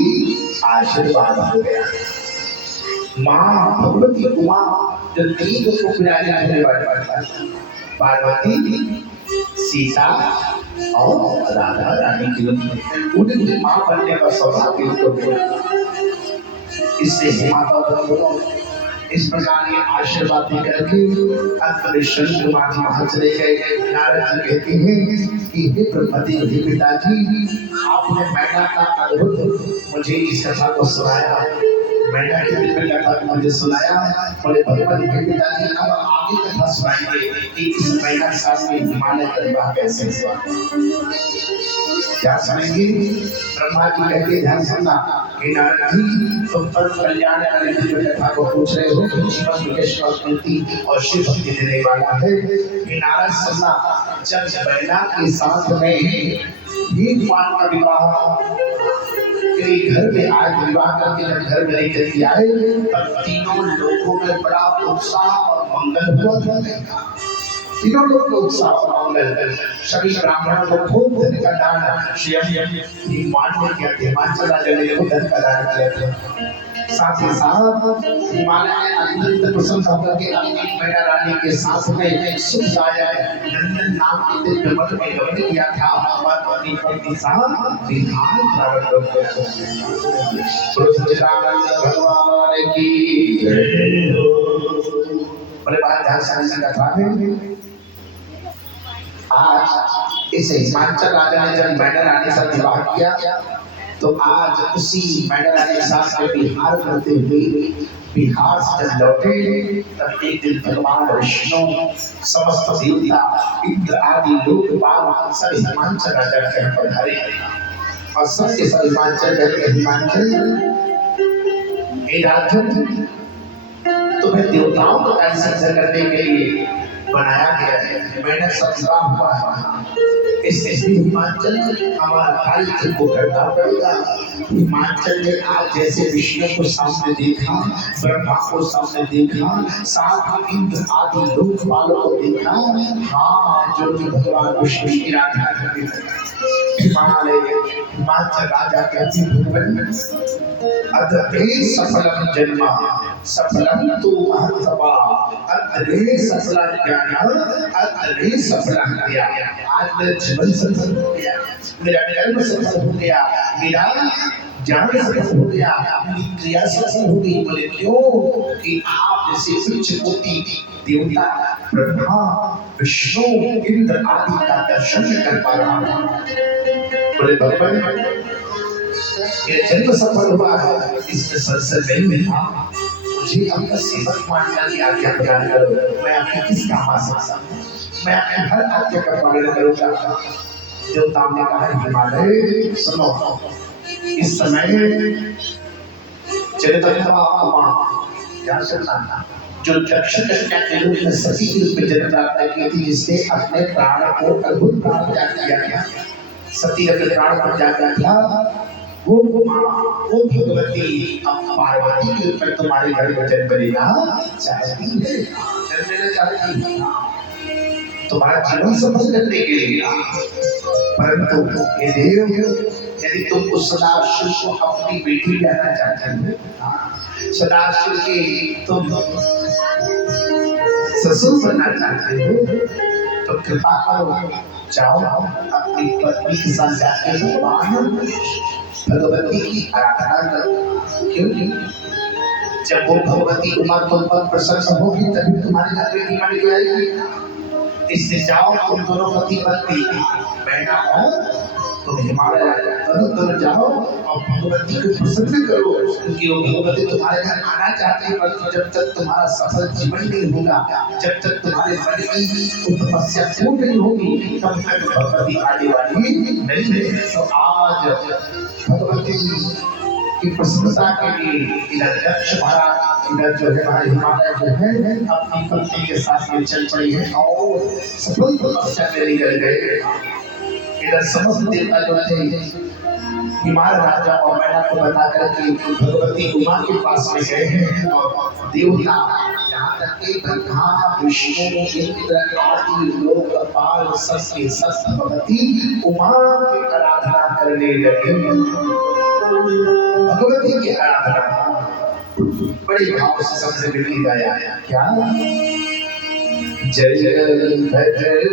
आशीर्वाद हो गया। मां भगवती उमा जो तीन को प्यारी होने वाली पार्वती सीता और राधा रानी की उनकी मां बनने का सौभाग्य होगा। इससे माता इस प्रकार ये आशीर्वाद करके अंत में शंकर माता वहां चले गए। नारद जी कहते हैं कि हे ब्रह्मदेव हे पिताजी आपने मैना का अद्भुत मुझे इस कथा को सुनाया। मैना के दिल में कथा को मुझे सुनाया बोले भगवान के पिताजी अब आगे कथा सुनाएंगे कि इस मैना के साथ में हिमालय का विवाह कैसे हुआ। क्या सुनेंगे? ब्रह्मा जी कहते ध्यान सुनना कि नारद जी तुम पर कल्याण करने की कथा को पूछ रहे हो तो जीवन विकेश्वर कृति और शिव भक्ति देने वाला है। कि नारद सुनना जब मैना के साथ में एक बार का विवाह घर में आज विवाह करके जब घर में लेकर के आए तब तीनों लोगों में बड़ा उत्साह और मंगल हुआ था। तीनों लोग को उत्साह और मंगल सभी ब्राह्मणों को खूब धन का दान श्री मानव के हिमाचल राज्य को धन का दान किया था। साथ ही साथ हिमालय अत्यंत प्रसन्न होकर के अपनी मैना रानी के साथ में सुखदायक नंदन नाम के दिव्य मठ में गमन किया था और अपनी पत्नी साथ विहार प्रारंभ हो गया। भगवान की जय हो। बड़े बात ध्यान से कथा है। आज इस हिमाचल राजा ने जब मैना रानी से विवाह किया तो आज उसी मैना रानी के साथ में बिहार करते हुए बिहार से जब लौटे तब एक दिन भगवान विष्णु समस्त देवता इंद्र आदि लोग बाल सब हिमाचल राजा के यहाँ पधारे और सबके सब हिमाचल कहते हिमाचल हे राजन तुम्हें देवताओं को ऐसा करने के लिए बनाया गया है। मैंने सत्संग हुआ है इससे हिमाचल हमारा कार्य को करना पड़ेगा। हिमाचल ने आज जैसे विष्णु को सामने देखा ब्रह्मा को सामने देखा साथ इंद्र आदि लोक वालों को देखा। हाँ जो कि भगवान विष्णु की आराधना करते हिमाचल राजा कहते अद्रे सफलम जन्म सफलम तो महत्वा अद्रे सफलम ज्ञान अद्रे सफलम क्रिया। आज मेरा जीवन सफल हो गया मेरा कर्म सफल हो गया मेरा ज्ञान सफल हो गया मेरी क्रिया सफल हो गई। बोले क्यों कि आप जैसे उच्च कोटि देवता ब्रह्मा विष्णु इंद्र आदि का दर्शन कर पा रहा हूं। बोले भगवान ये जन्म सफल हुआ है इसमें संसद नहीं मिला मुझे अपना सेवक मानने की आज्ञा प्रदान करो। मैं आपके किस काम आ सकता हूँ? मैं आपके हर आज्ञा का पालन करूँगा। देवताओं ने कहा हिमालय सुनो इस समय जगदम्बा उमा ध्यान से सुनना जो दक्ष कन्या के रूप में सती के रूप में जन्म प्राप्त की थी, जिसने अपने प्राण को अद्भुत प्राण त्याग किया था, सती अपने प्राण को त्याग किया था, वो माँ, वो भगवती अब पार्वती के रूप में तुम्हारे घर में जन्म लेना चाहती है, जन्म लेना चाहती है तुम्हारा जीवन सफल करने के लिए। परंतु ये देव, यदि तुम उस सदाशिव को अपनी बेटी कहना चाहते हो, सदाशिव के तुम ससुर बनना चाहते हो, तो कृपा करो, जाओ अपनी पत्नी के साथ जाके भगवती की आराधना करो। क्योंकि जब वो भगवती उमा तुम पर प्रसन्न होगी तभी तुम्हारे घर में बेटी बन जाएगी। इससे जाओ तुम दोनों पति पत्नी बहना हो, तुम हिमालय दोनों जाओ और भगवती को प्रसन्न करो, क्योंकि वो भगवती तुम्हारे घर आना चाहती है। परंतु जब तक तुम्हारा सफल जीवन नहीं होगा, जब तक तुम्हारे मन की तपस्या पूर्ण नहीं होगी, तब तक भगवती आने वाली नहीं है। तो आज भगवती की प्रसन्नता के लिए इधर दक्ष महाराज, इधर जो है हमारे हिमालय जो है अपनी पत्नी के साथ में चल पड़ी है और सफल तपस्या में निकल गए। इधर समस्त देवता जो थे हिमालय राजा और मैना को बता करके भगवती उमा के पास में गए हैं, और देवता यहाँ तक कि ब्रह्मा विष्णु इंद्र आदि लोकपाल सबके सब भगवती उमा की आराधना करने लगे। भगवती की आराधना बड़े भाव से सबसे मिलती गाया क्या, जय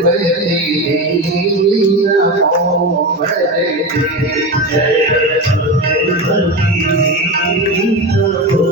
भगवती नमो भगवती, जय भगवती नमो भगवती,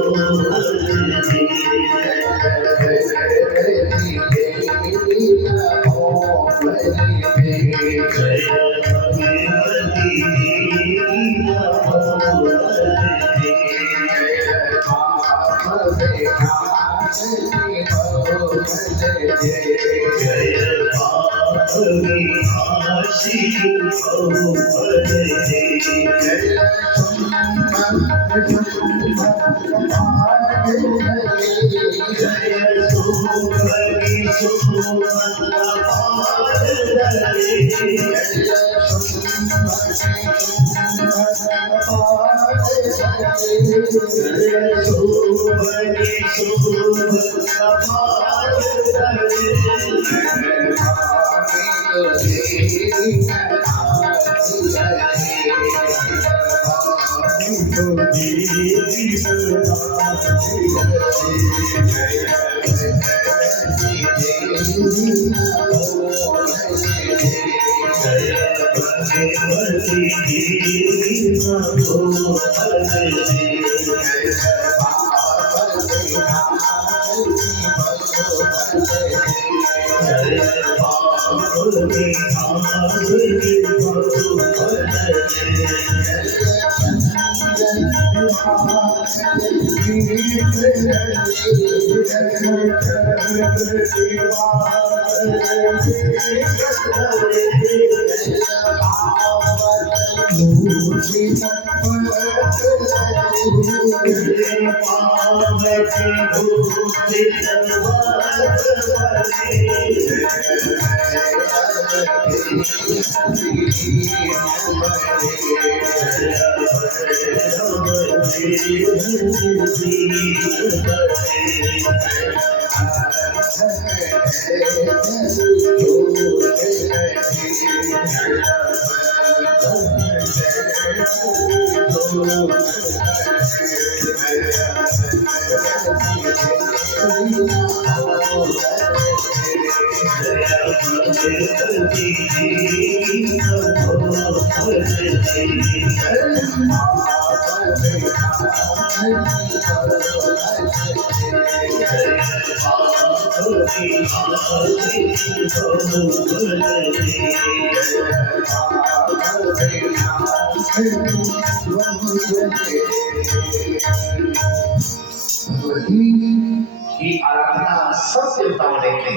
की आराधना सब देवताओं ने की।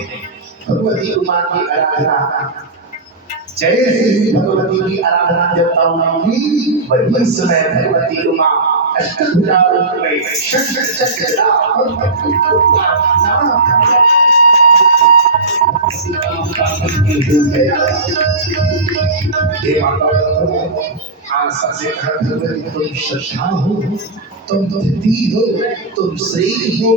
भगवती उमा की आराधना जैसे ही भगवती की आराधना देवताओं ने की, वही समय भगवती उमा अष्टभुजा रूप में शंख चक्र गदा हे माता आज सबसे तुम श्रद्धा हो, तुम धृति हो, तुम श्री हो,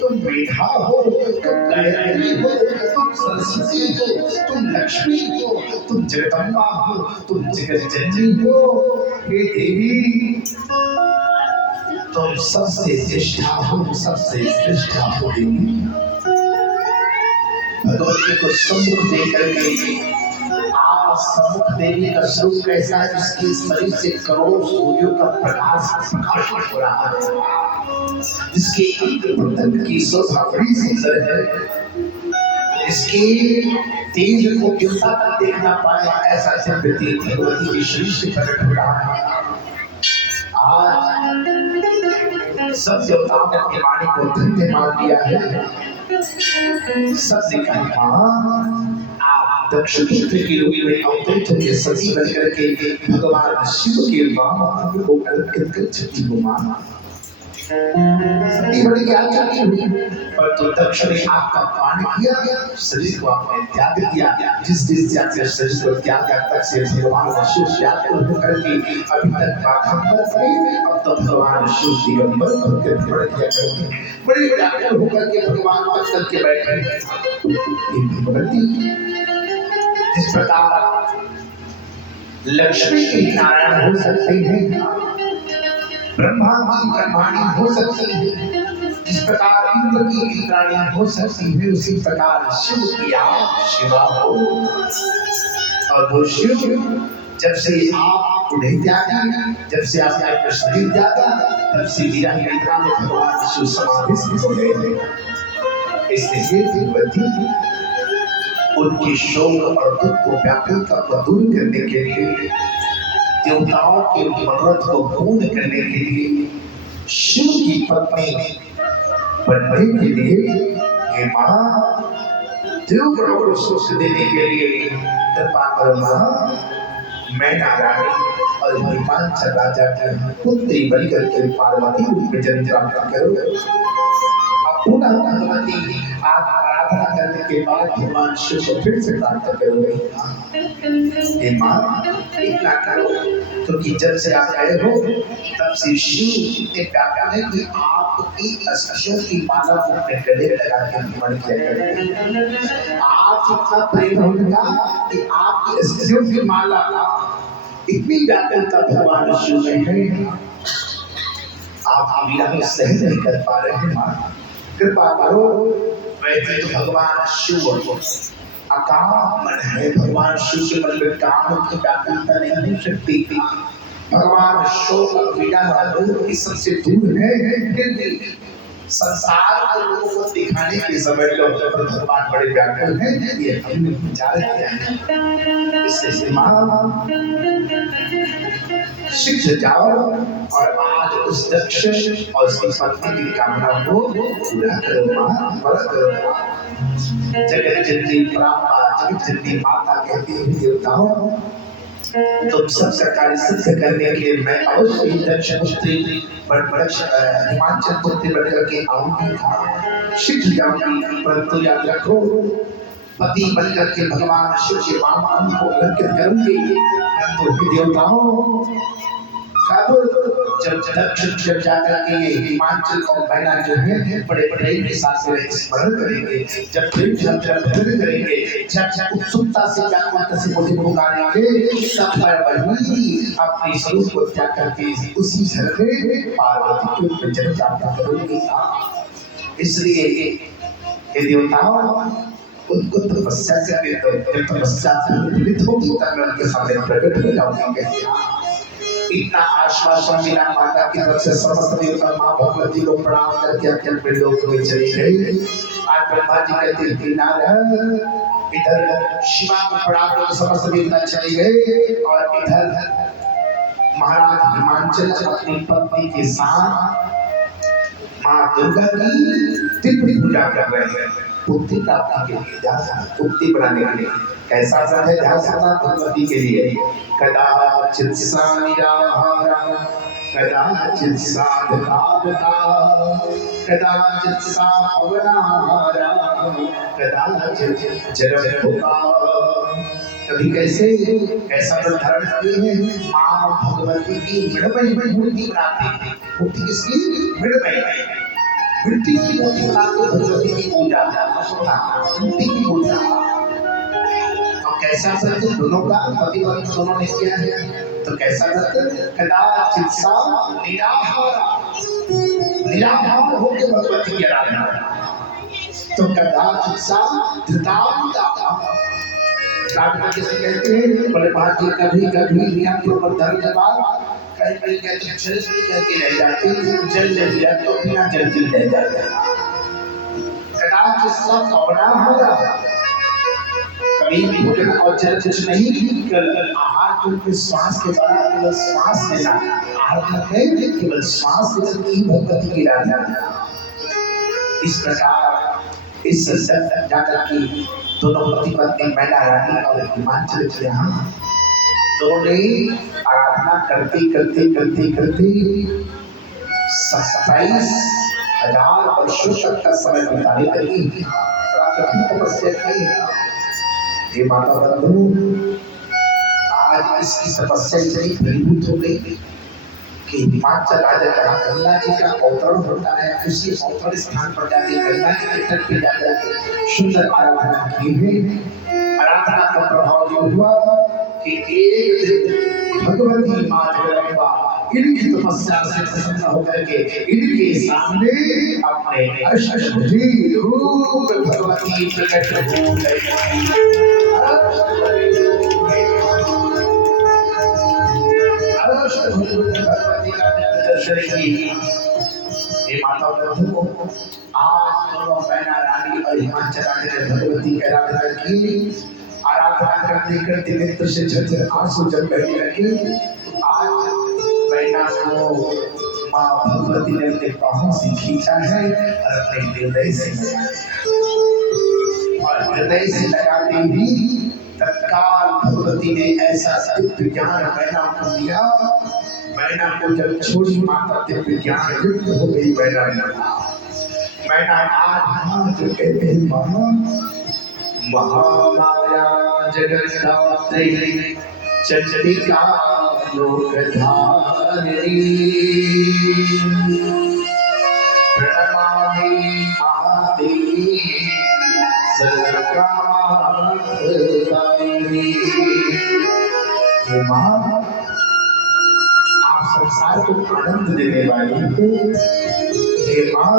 तुम मेधा हो, तुम गायत्री हो, तुम सरस्वती हो, तुम लक्ष्मी हो, तुम जगदम्बा हो, तुम जगत जननी हो। हे देवी तुम सबसे ज्येष्ठा हो, सबसे श्रेष्ठा हो देवी। भगवती को सम्मुख देकर के आज सम्मुख देवी का स्वरूप कैसा है, जिसके शरीर से करोड़ों सूर्यों का प्रकाश प्रकाशित हो रहा है, जिसके अंग की शोभा बड़ी सुंदर है, इसके तेज को देवता का देखना पाए ऐसा दिव्य भगवती के शरीर से प्रकट हो रहा है। आज सब देवताओं ने अपनी वाणी को धन्य मान लिया है। सबने कहा आप दक्षिण क्षेत्र के रूप में अवतरित होकर सती बन करके भगवान शिव के नाम को अर्पित कर छठी को माना। सती बड़ी क्या चाहती हुई, पर तो दक्ष ने आपका पान किया, शरीर को आपने त्याग दिया। जिस त्याग से शरीर को त्याग तक से भगवान शिव त्याग होकर के अभी तक बाखंबर थे, अब तो भगवान शिव दिगंबर होकर बढ़ गया करते, बड़े व्याकुल होकर के भगवान तक करके बैठे। भगवती जिस प्रकार लक्ष्मी के नारायण हो सकते हैं, ब्रह्मा की ब्रह्माणी हो सकती है, जिस प्रकार इंद्र की इंद्राणी हो सकती है, उसी प्रकार शिव की आप शिवा हो। और वो शिव जब से आप उन्हें त्यागा, जब से आपने प्रश्न त्यागा, तब से वीरा निद्रा में भगवान शिव समाधि हो गए। इसलिए भगवती उनकी शोक और दुख को व्याकुलता को दूर करने के लिए, देवताओं के मनोरथ को पूर्ण करने के लिए, शिव की पत्नी बनने के लिए, ये मां देवगणों को सुख देने के लिए कृपा करो मां, मैं नारायणी और हिमांचल राजा की पुत्री बनकर के पार्वती रूप में जन्म प्राप्त करो। पुनः भगवती आप आराधना करने के बाद भगवान शिव को फिर से प्राप्त करोगे। हे मां इतना करो, क्योंकि जब से आप आए हो तब से शिव इतने व्याकुल है कि आपकी अस्थियों की माला को अपने गले लगा के मन किया करते। आप इतना प्रेम होगा कि आपकी अस्थियों की माला इतनी व्याकुलता भगवान शिव में है, आप वीरा में सहन नहीं कर पा रहे हैं। मां कृपा करो। वैसे तो भगवान शिव अकाम मन है, भगवान शिव के मन में काम की व्याकुलता नहीं हो सकती। भगवान शोक पीड़ा की सबसे दूर है, फिर भी संसार के लोगों को दिखाने के समय लोग भगवान बड़े व्याकुल हैं, ये हमने विचार किया है। इससे मां शीघ्र जाओ और आज उस दक्ष और उसकी पत्नी की कामना को पूरा करो मां, पूरा करो। जगत जननी प्राप्ता, जगत जननी माता कहती है देवताओं, तुम सबका कार्य सिद्ध करने के लिए मैं अवश्य ही दक्ष पुत्री हिमाचल पुत्री बनकर के आऊंगी था, शीघ्र जाऊंगी, परंतु याद रखो पति बनकर के भगवान शिव के मामा को अर्पित करूंगी। परंतु देवताओं जब जब जाकर के ये हिमाचल और मैना जो है बड़े बड़े के साथ स्मरण करेंगे, जब जब भजन करेंगे, जब उत्सुकता से व्याकुलता से मुझे पुकारेंगे, तब वही अपने स्वरूप को त्याग करके उसी घर में पार्वती के जन्म प्राप्त करेंगे। इसलिए ये देवताओं उनको तपस्या करने दो, जब तपस्या फलित होगी तब मैं उनके सामने प्रकट हो जाऊंगी। इतना आश्वासन मिला माता की तरफ से, समस्त देवता मां भगवती को प्रणाम करके अत्यंत प्रलोक में चली गई। आज ब्रह्मा जी कहते हैं नारद, इधर शिवा को प्रणाम करके समस्त देवता चले गए और इधर महाराज हिमांचल अपनी पत्नी के साथ मां दुर्गा की तीव्र पूजा कर रहे हैं, पुत्री प्राप्ति के लिए, ध्यान पुत्री बनाने के लिए। कैसा सा है ध्यान भगवती के लिए, कदाचित् सा निराहारा कदाचित साधता कदाचित सा पवनारा कदाचित जलभुता। कभी कैसे कैसा रूप धारण किए हैं माँ भगवती की मृणमयी मूर्ति बनाते हैं। मूर्ति किसकी? मृणमयी, मिट्टी की मूर्ति बनाते भगवती की पूजा, मिट्टी की पूजा। और कैसा सत्य दोनों का पति पत्नी दोनों ने किया है। तो कैसा सत्य? कदाचित सा निराहार होकर भगवती की आराधना। तो कदाचित सा किसे कहते हैं? बोले महाराज कभी कभी लिया तो धर्म के बाद कहीं कहीं कहते जल भी कहते रह जाते, जल ले लिया तो बिना जल के रह जाते। कदाचित सा पवना होगा, कभी भोजन और जल कुछ नहीं, केवल आहार को श्वास के द्वारा केवल श्वास लेना। आहार करके केवल श्वास लेकर ही भगवती की आराधना। इस प्रकार इस सत्य जाकर की दोनों पति पत्नी मैना रानी और हिमाचल के यहाँ दोनों ने आराधना करते करते करते करते 27,000 वर्षों तक का समय बिताने लगी। बड़ा कठिन तपस्या की। ये माता बंधु आज इसकी तपस्या इतनी फलीभूत हो गई कि हिमाचल राजा जहाँ गंगा जी का अवतरण होता है उसी अवतरण स्थान पर जाके गंगा जी के तट पे जाकर सुंदर आराधना की है। आराधना का प्रभाव ये हुआ कि एक दिन भगवती माँ जगदम्बा इनकी तपस्या से प्रसन्न होकर के इनके सामने अपने अष्टभुजी रूप भगवती प्रकट हो गई। भगवती का दर्शन किया। ये माता बंधु आज दोनों मैना रानी और हिमाचल रानी ने भगवती की आराधना की। आराधना करते करते नेत्र से झरझर आंसू जब बहने लगे। आज मैना को माँ भगवती ने अपने बाहों से खींचा है और अपने हृदय से लगाया और हृदय से लगाते ही तत्काल भगवती ने ऐसा दिव्य ज्ञान मैना को दिया। मैना को जब छोड़ी माता दिव्य ज्ञान युक्त हो गई। मैना आज जो कहते हैं महामाया जगन्नात्री चंडिका लोकधारिणी प्रणमामि महादेवी माँ आप संसार को आनंद देने वाली हो। हे माँ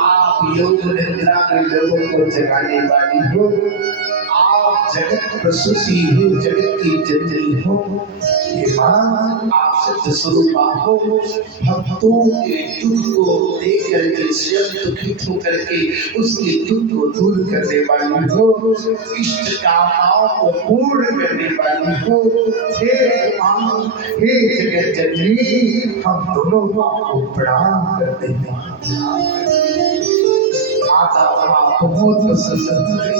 आप योग निद्रा में लोगों को जगाने वाली हो। आप जगत प्रसूति हो, जगत की जननी हो। हे माँ आप सत्य स्वरूपा हो। भक्तों के दुख को देख करके स्वयं दुखित होकर के उसके दुख को दूर करने वाली हो। इष्ट कामनाओं को पूर्ण करने वाली हो। हे माँ हे जगत जननी हम दोनों को प्रणाम करते हैं। माता बहुत प्रसन्न हुई।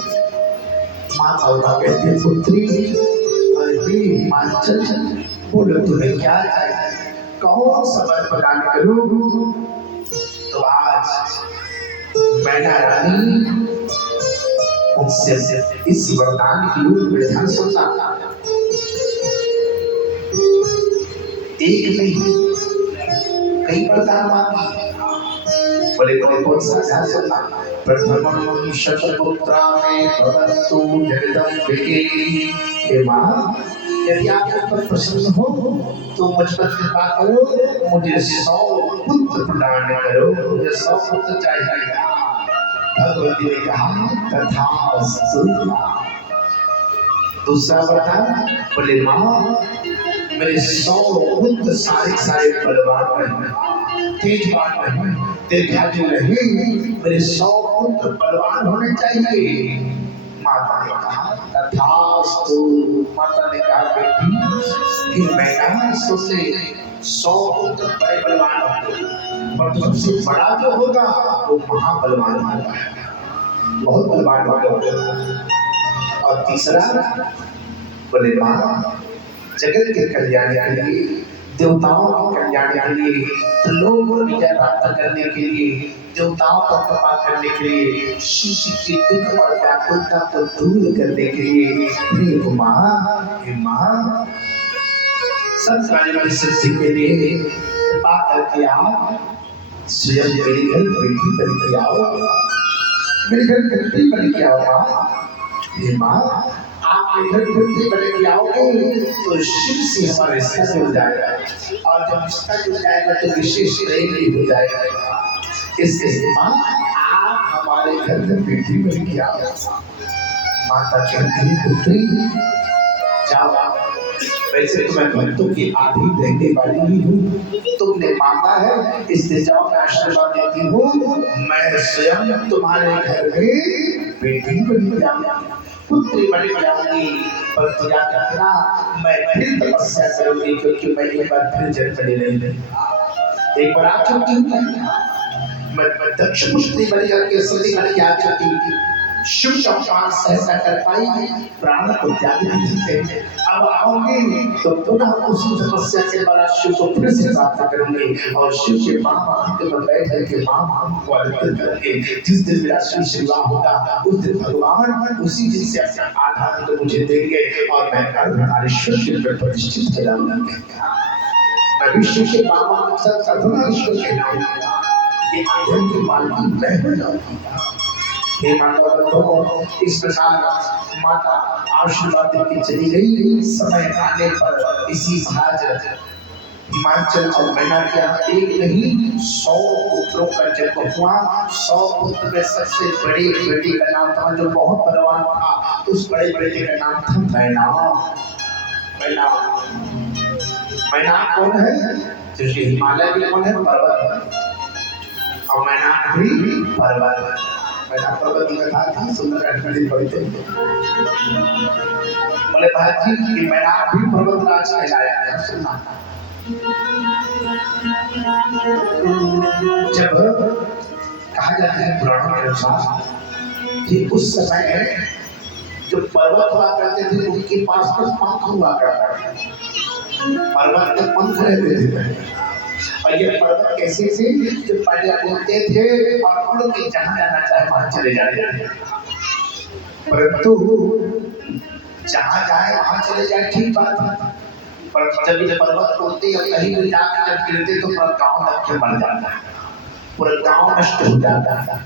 माता कहते पुत्री अरे हिमाचल बोलो तुम्हें क्या चाहिए, कौन सा वर प्रदान करूं। तो आज मैना रानी उनसे इस वरदान की विधान सुनना। एक नहीं कई वरदान मांगी। बोले कौन सा ध्यान सुनना। प्रथमं शतपुत्रा में भवन्तु जगदम्बिके। हे माँ यदि आप मुझ पर प्रसन्न हो तो मुझ पर कृपा करो, मुझे 100 पुत्र प्रदान करो। मुझे 100 पुत्र चाहिए। भगवती ने कहा तथास्तु। दूसरा वरदान बोले माँ मेरे 100 पुत्र सारे बलवान रहे, तेजवान रहे, दीर्घायु रहे। मेरे 100 पुत्र बलवान होने चाहिए। माता ने कहा तथास्तु। माता ने कहा बेटी कि मैना सोचे 100 पुत्र बड़े बलवान होंगे, पर सबसे बड़ा जो होगा वो महाबलवान होगा, बहुत बलवान होगा। और तीसरा बोले माँ जगत के कल्याण के लिए देवताओं के कल्याण के लिए, त्रिलोक में विजय प्राप्त करने के लिए, देवताओं का कृपा करने के लिए, शिव जी की दुख और व्याकुलता को दूर करने के लिए, हे मां सब कार्यों की सिद्धि के लिए कृपा करके आप स्वयं मेरे घर बैठी बन के आओ, मेरे घर बैठी बन के आओ मां। हे मां, आप मेरे घर बैठी बन के आओगे तो शिव से हमारा रिश्ता जुड़ जाएगा, और जब रिश्ता जुड़ जाएगा तो विशेष प्रेम भी हो जाएगा। इसके मां आप हमारे घर में बैठी बन के आओ। माता कहती है पुत्री जाओ, वैसे तो मैं भक्तों की आधी रहने वाली ही हूँ, तुमने मांगा है इसलिए जाओ, मैं आशीर्वाद देती हूँ, मैं स्वयं तुम्हारे घर में बेटी बन जाऊंगी, पुत्री बन जाऊंगी। पर तुझे कहना मैं फिर तपस्या करूंगी, क्योंकि मैं एक बार फिर जन्म ले रही, एक बार आ चुकी हूँ, मैं दक्ष पुत्री बन करके सती बन के आ चुकी हूँ, शिव का पास सहसा कर पाई, प्राण को त्याग नहीं सकते। अब आओगे तो पुनः उसी तपस्या के द्वारा शिव को फिर से प्राप्त करेंगे, और शिव के मां के पर बैठ करके मां को अर्पित करके जिस दिन मेरा शिव से विवाह होगा उस दिन भगवान उसी दिन से अपना आधार तो मुझे देंगे, और मैं अर्धनारीश्वर के रूप में प्रतिष्ठित कराऊंगा। मैं विश्व के मां अर्धनारीश्वर के नाम ये आधन की मालकी मैं बन जाऊंगा। हे माता तो इस प्रकार माता आशीर्वाद देकर चली गई। समय आने पर इसी भाज हिमाचल और मैना के एक नहीं 100 पुत्रों का जन्म हुआ। 100 पुत्र में सबसे बड़े बेटे का नाम था, जो बहुत बलवान था, उस बड़े बेटे का नाम था मैना। मैना मैना कौन है? जो हिमालय भी कौन है? पर्वत, और मैना भी पर्वत। मैना पर्वत में था कि सुंदर अटकड़ी पड़ते बोले भारत जी कि मैना भी पर्वत राज कहलाया है। सुनना, जब कहा जाता है पुराणों के अनुसार कि उस समय जो पर्वत हुआ करते थे उनके पास तो पंख हुआ करता था, पर्वत के पंख रहते थे, और ये पर्वत कैसे थे जो पहले उड़ते थे और उड़ के जहाँ जाना चाहे वहाँ चले जाते थे, परंतु जहाँ जाए वहाँ चले जाए ठीक बात है, पर जब ये पर्वत उड़ते और कहीं भी जाकर जब गिरते तो पूरा गाँव लग के मर जाता है, पूरा गाँव नष्ट हो जाता है,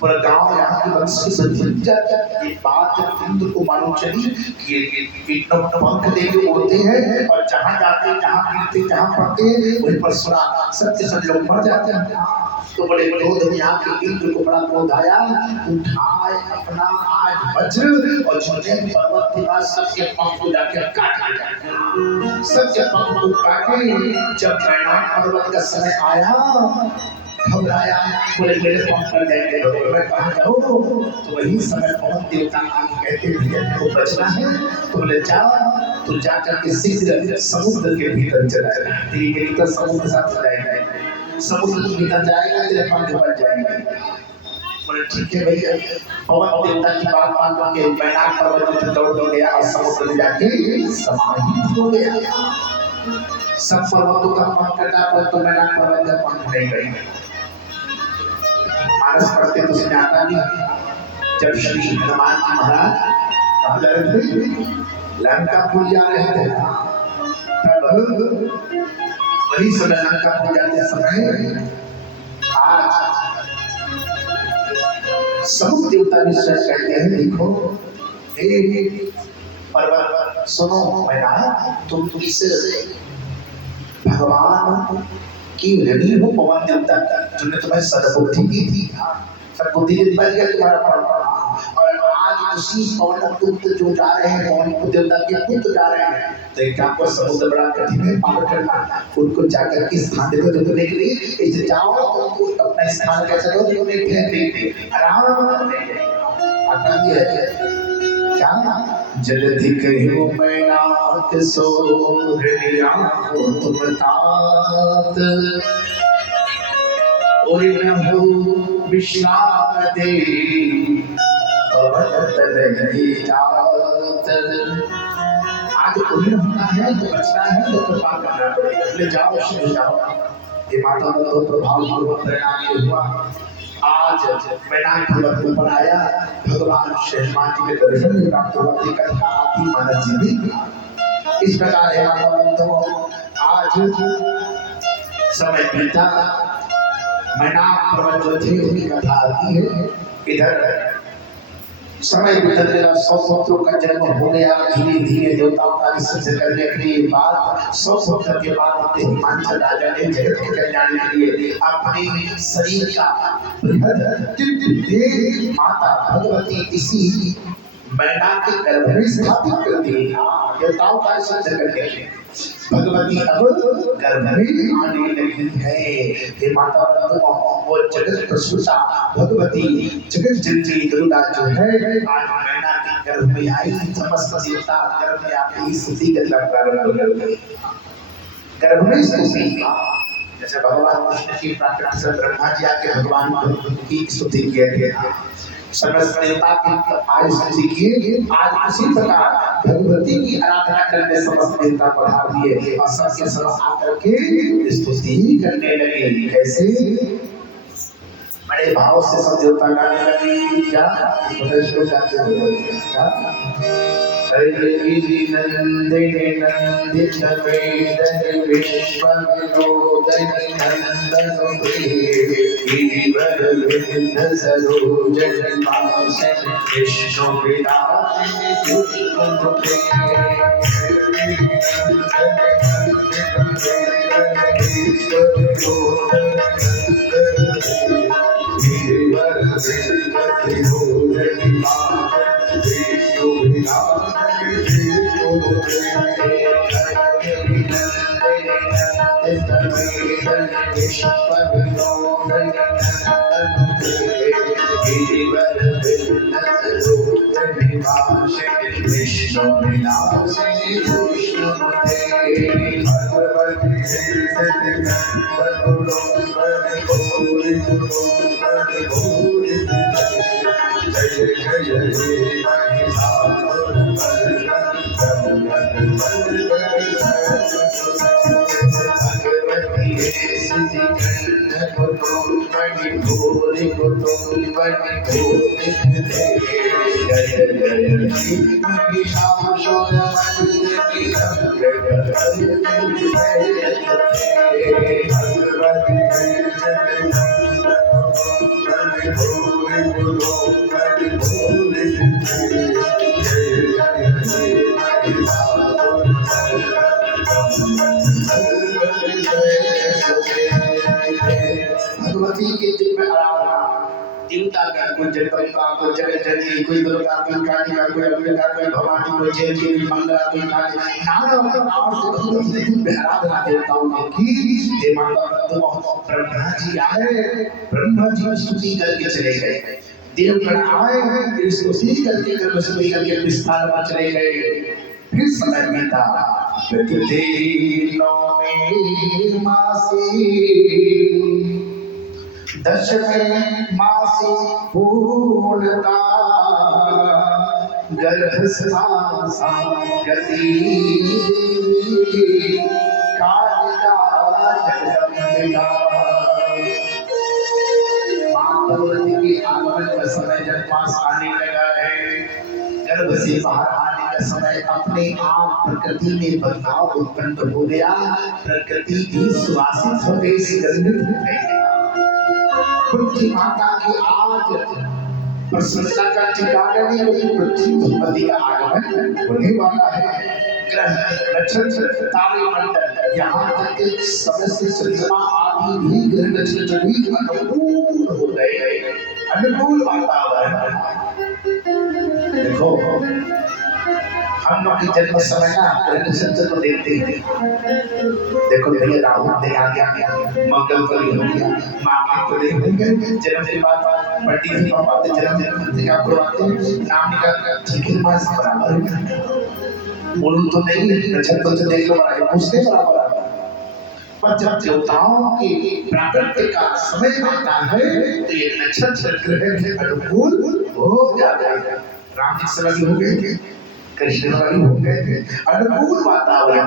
पूरा गाँव यहाँ की वंश की संस्कृति जाता है। ये बात जब इंद्र को मालूम चली कि पंख दे के उड़ते हैं और जहाँ जाते जहाँ गिरते जहाँ पड़ते वहीं पर सुना सबके सब लोग मर जाते हैं। तो बड़े क्रोध में यहाँ के इंद्र को बड़ा क्रोध आया, उठाए अपना आज वज्र और छोटे पर्वत के बाद सबके पंख को जाके काट दिया, सबके पंख को काटे। जब मैना पर्वत का समय आया घबराया, बोले मेरे पंख कर जाएंगे, मैं कहाँ जाऊँ? तो वही समय बहुत देवता आगे कहते भैया को बचना है, तो बोले जा, तो जाकर के शीघ्र समुद्र के भीतर चला जाए, तेरी बेटी का समुद्र साथ जाएगा, समुद्र के भीतर जाएगा तेरे पंख बन जाएंगे। बोले ठीक है भैया। पवन देवता की बात मान के मैना पर्वत में दौड़ गया और समुद्र में जाके समाहित हो गया। सब पर्वतों का पंख कटा पर तो मैना पर्वत का पंख नहीं गई। मानस पढ़ते तो उसमें आता नहीं, जब श्री हनुमान जी महाराज लंकापुर जा रहे थे तब वही समय लंकापुर जाते समय आज समुद्र देवता भी स्वयं कहते हैं देखो हे पर्वत सुनो, मैना तुम इस भगवान की ऋणी हो पवन देवता जिन्होंने तुम्हें सद्बुद्धि दी थी, सद्बुद्धि के बाद तुम्हारा पड़, और आज उसी पवन पुत्र जो जा रहे हैं पवन देवता के पुत्र जा रहे हैं, तो एक आपको समुद्र बड़ा कठिन है पार करना, उनको जाकर के स्थान देखो देखने के लिए इसे जाओ तो उनको अपना स्थान कैसे दो जो नहीं फेंक देंगे आराम से आता भी है क्या जल्दी कहो मैनाक सो हृदया को तुम तात और नभो विश्राम दे पवन तन नहीं जात। आज उन्हें होना है तो बचना है तो कृपा करना पड़ेगा। ले जाओ ले जाओ। ये माता का तो प्रभाव परिणाम ये हुआ। आज मैदान पर्वत पर आया, भगवान शेषनाग जी के दर्शन प्राप्त हुआ। कथा आती मानस जी भी इस प्रकार है। माता बंधुओं, आज समय बीता, मैदान पर्वत जो थे उनकी कथा आती है। इधर समय बदलने का 100 पुत्रों का जन्म हो गया। धीरे धीरे देवताओं का विसर्जन करने के बाद 100 पुत्र के बाद अपने हिमांचल राजा ने जगत के कल्याण के लिए अपने शरीर का बृहद माता भगवती इसी मैना के गर्भ में स्थापित कर दी। देवताओं का विसर्जन करके भगवती अब गर्भ में आने लगी है। हे माता वो जगत प्रसूता भगवती जगत जननी दुर्गा जो है आज मैना के गर्भ में आई। समस्त देवता गर्भ में आके स्तुति करना प्रारंभ कर गए। गर्भ में स्तुति, जैसे भगवान कृष्ण की प्राकृतिक से ब्रह्मा जी आके भगवान की स्तुति किए थे। समस्त देवता की आज स्तुति किए। आज उसी प्रकार भगवती की आराधना करने समस्त देवता पधार दिए और सबके सब आकर के स्तुति करने लगे। कैसे? बड़े भाव से सब देवता गाने लगे। क्या प्रदर्शन जाते हो? क्या गिरि नंदिनी नंदित वेदन विश्व विनोदनि नंदन गिरिवर विंध्य सरोजन मासन विष्णु विलासिनी पुष्पमुखे भगवती के दिल में आराधना, देवता का कोई जगत का कोई जगत जननी, कोई दुर्गा, कोई काली का, कोई अंबिका, कोई भवानी, कोई जय देवी, मंगला, कोई काली, नाना प्रकार से भगवती के दिल में आराधना देवताओं ने की। हे माता ब्रह्मा जी आए, ब्रह्मा जी स्तुति करके चले गए। देवगण आए, स्तुति करके स्तुति करके विस्तार में चले गए। फिर समय बीता, नौमी मासी दशमे मासी पूर्णता गर्भस्था गति कालिका जगदम्बिका। भगवती के आगमन का समय जब पास आने लगा है, गर्भ से बाहर आने का समय अपने आप प्रकृति में बदलाव उत्पन्न हो गया। प्रकृति भी सुवासित हो गई, सुगंधित हो गई। पृथ्वी माता की आज प्रसन्नता का ठिकाना नहीं, लेकिन पृथ्वी भगवती का आगमन होने वाला है। ग्रह नक्षत्र तारे मंडल यहाँ तक के समस्त चंद्रमा आदि भी ग्रह नक्षत्र भी अनुकूल हो गए। अनुकूल वातावरण। देखो हम लोग की जन्म समय ना ग्रह नक्षत्र को देखते हैं। देखो भैया राहु ने आ गया, मंगल पर हो गया, माँ को देखेंगे जन्म के बाद बड़ी ही पापा के जन्म का करवाते नाम निकाल ठीक है मास बराबर बोलूं तो नहीं, नक्षत्र तो देख लो बराबर पूछते बराबर। पर जब देवताओं की प्राकृतिक का समय आता है तो ये नक्षत्र ग्रह के अनुकूल हो जाता है। राम जी से लगी हो गए कृष्ण वाली हो गए थे। अनुकूल वातावरण,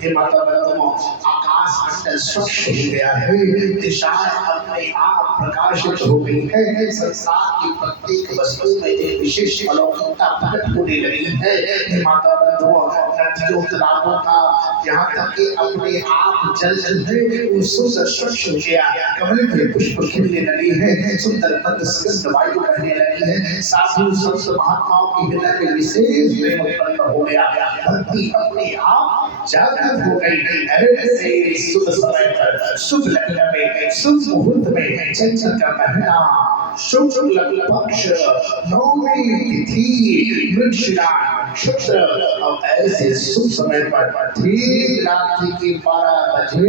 हे माता बंधुओं, आकाश मंडल स्वच्छ हो गया है, दिशाएं अपने आप प्रकाशित हो गई है, संसार की प्रत्येक वस्तु में एक विशेष अलौकिकता प्रकट होने लगी है। हे माता बंधुओं, नदियों तालाबों का यहाँ तक कि अपने आप जल है वो शुद्ध स्वच्छ हो गया, कमल के पुष्प खिलने लगे हैं, सुंदर मंद सुगंध वायु बहने लगी है, साधु संत महात्माओं के हृदय में विशेष प्रेम उत्पन्न हो गया, भक्ति अपने आप जागृत हो गई। ऐसे शुभ समय पर, शुभ लग्न में, शुभ मुहूर्त में, चंचल का महीना, शुभ लग्न पक्ष, नौमी तिथि, मृगशिरा नक्षत्र, और ऐसे शुभ समय पर ठीक रात्रि के 12 बजे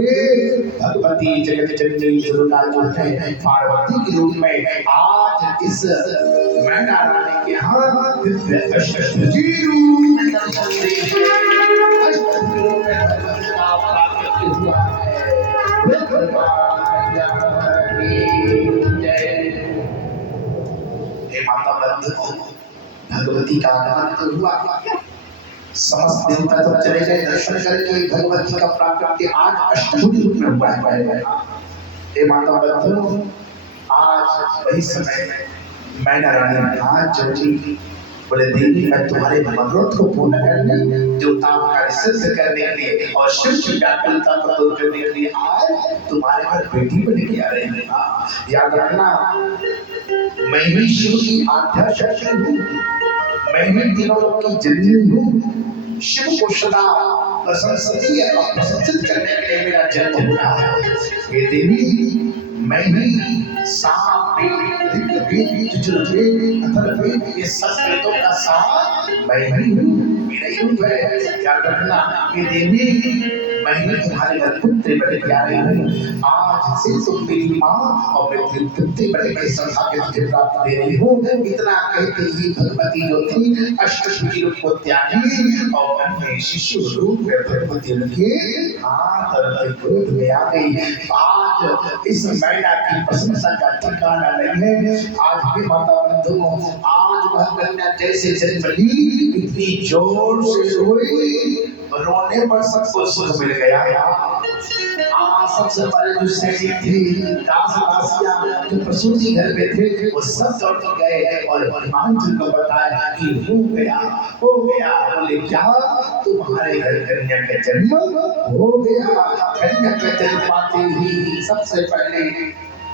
भगवती जगत जननी दुर्गा जो है पार्वती के रूप में आज इस मैना रानी के यहाँ दिव्य अष्टभुजी रूप में दर्शन दे है। अष्टभुजी रूप में दर्शन का प्राप्त हुआ है। हे माता बंधुओं, भगवती का आगमन तो हुआ, समस्त देवता तो चले गए दर्शन करके, भगवती का प्राकट्य आज अष्टभुजी रूप में हुआ है। हे माता बंधुओं, आज वही समय मैना रानी आज चली, बोले देवी मैं तुम्हारे मनोरथ को पूर्ण करने, देवताओं का सिद्ध करने के लिए और शिव की व्याकुलता को दूर करने के लिए आज तुम्हारे घर बेटी बन के आ रही है। याद रखना, मैं ही शिव की आद्या शक्ति हूँ, मैं ही तीनों लोगों की जननी हूँ। शिव को सदा प्रशंसनीय और प्रशंसित करने के लिए मेरा जन्म हुआ है। ये देवी मैं ही सांप ये सब वेदों का सार मैं ही हूँ, मेरा ही रूप है। याद रखना, ये देवी मैं ही तुम्हारे घर पुत्र बन के आ रही हूँ। आज से तुम मेरी माँ और मेरे पुत्र बन के सौभाग्य तुझे प्राप्त दे रही हूँ। इतना कहते ही भगवती जो थी अष्टभुजी रूप को त्यागी और अपने शिशु रूप में भगवती उनके हाथ और क्रोध में आ गई। आज इस मैना की प्रशंसा का ठिकाना नहीं है। आज भी माता बंधुओं, आज वह कन्या जैसे जन्म ली इतनी जोर से रोई, रोने पर सबको सुख मिल गया। सबसे पहले जो सैनिक थे, दास दासियां जो प्रसूति घर में थे, वो सब दौड़ के गए और हिमांशु को बताया कि हो गया। बोले क्या तुम्हारे घर कन्या का जन्म हो गया? कन्या का जन्म पाते ही सबसे पहले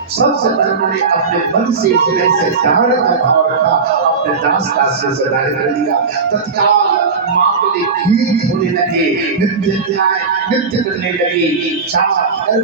उन्होंने अपने मन से हृदय से दान का भाव रखा, अपने दास दासियों से दान कर दिया। तत्काल मांगलिक गीत होने लगे, नृत्य करने लगी, चार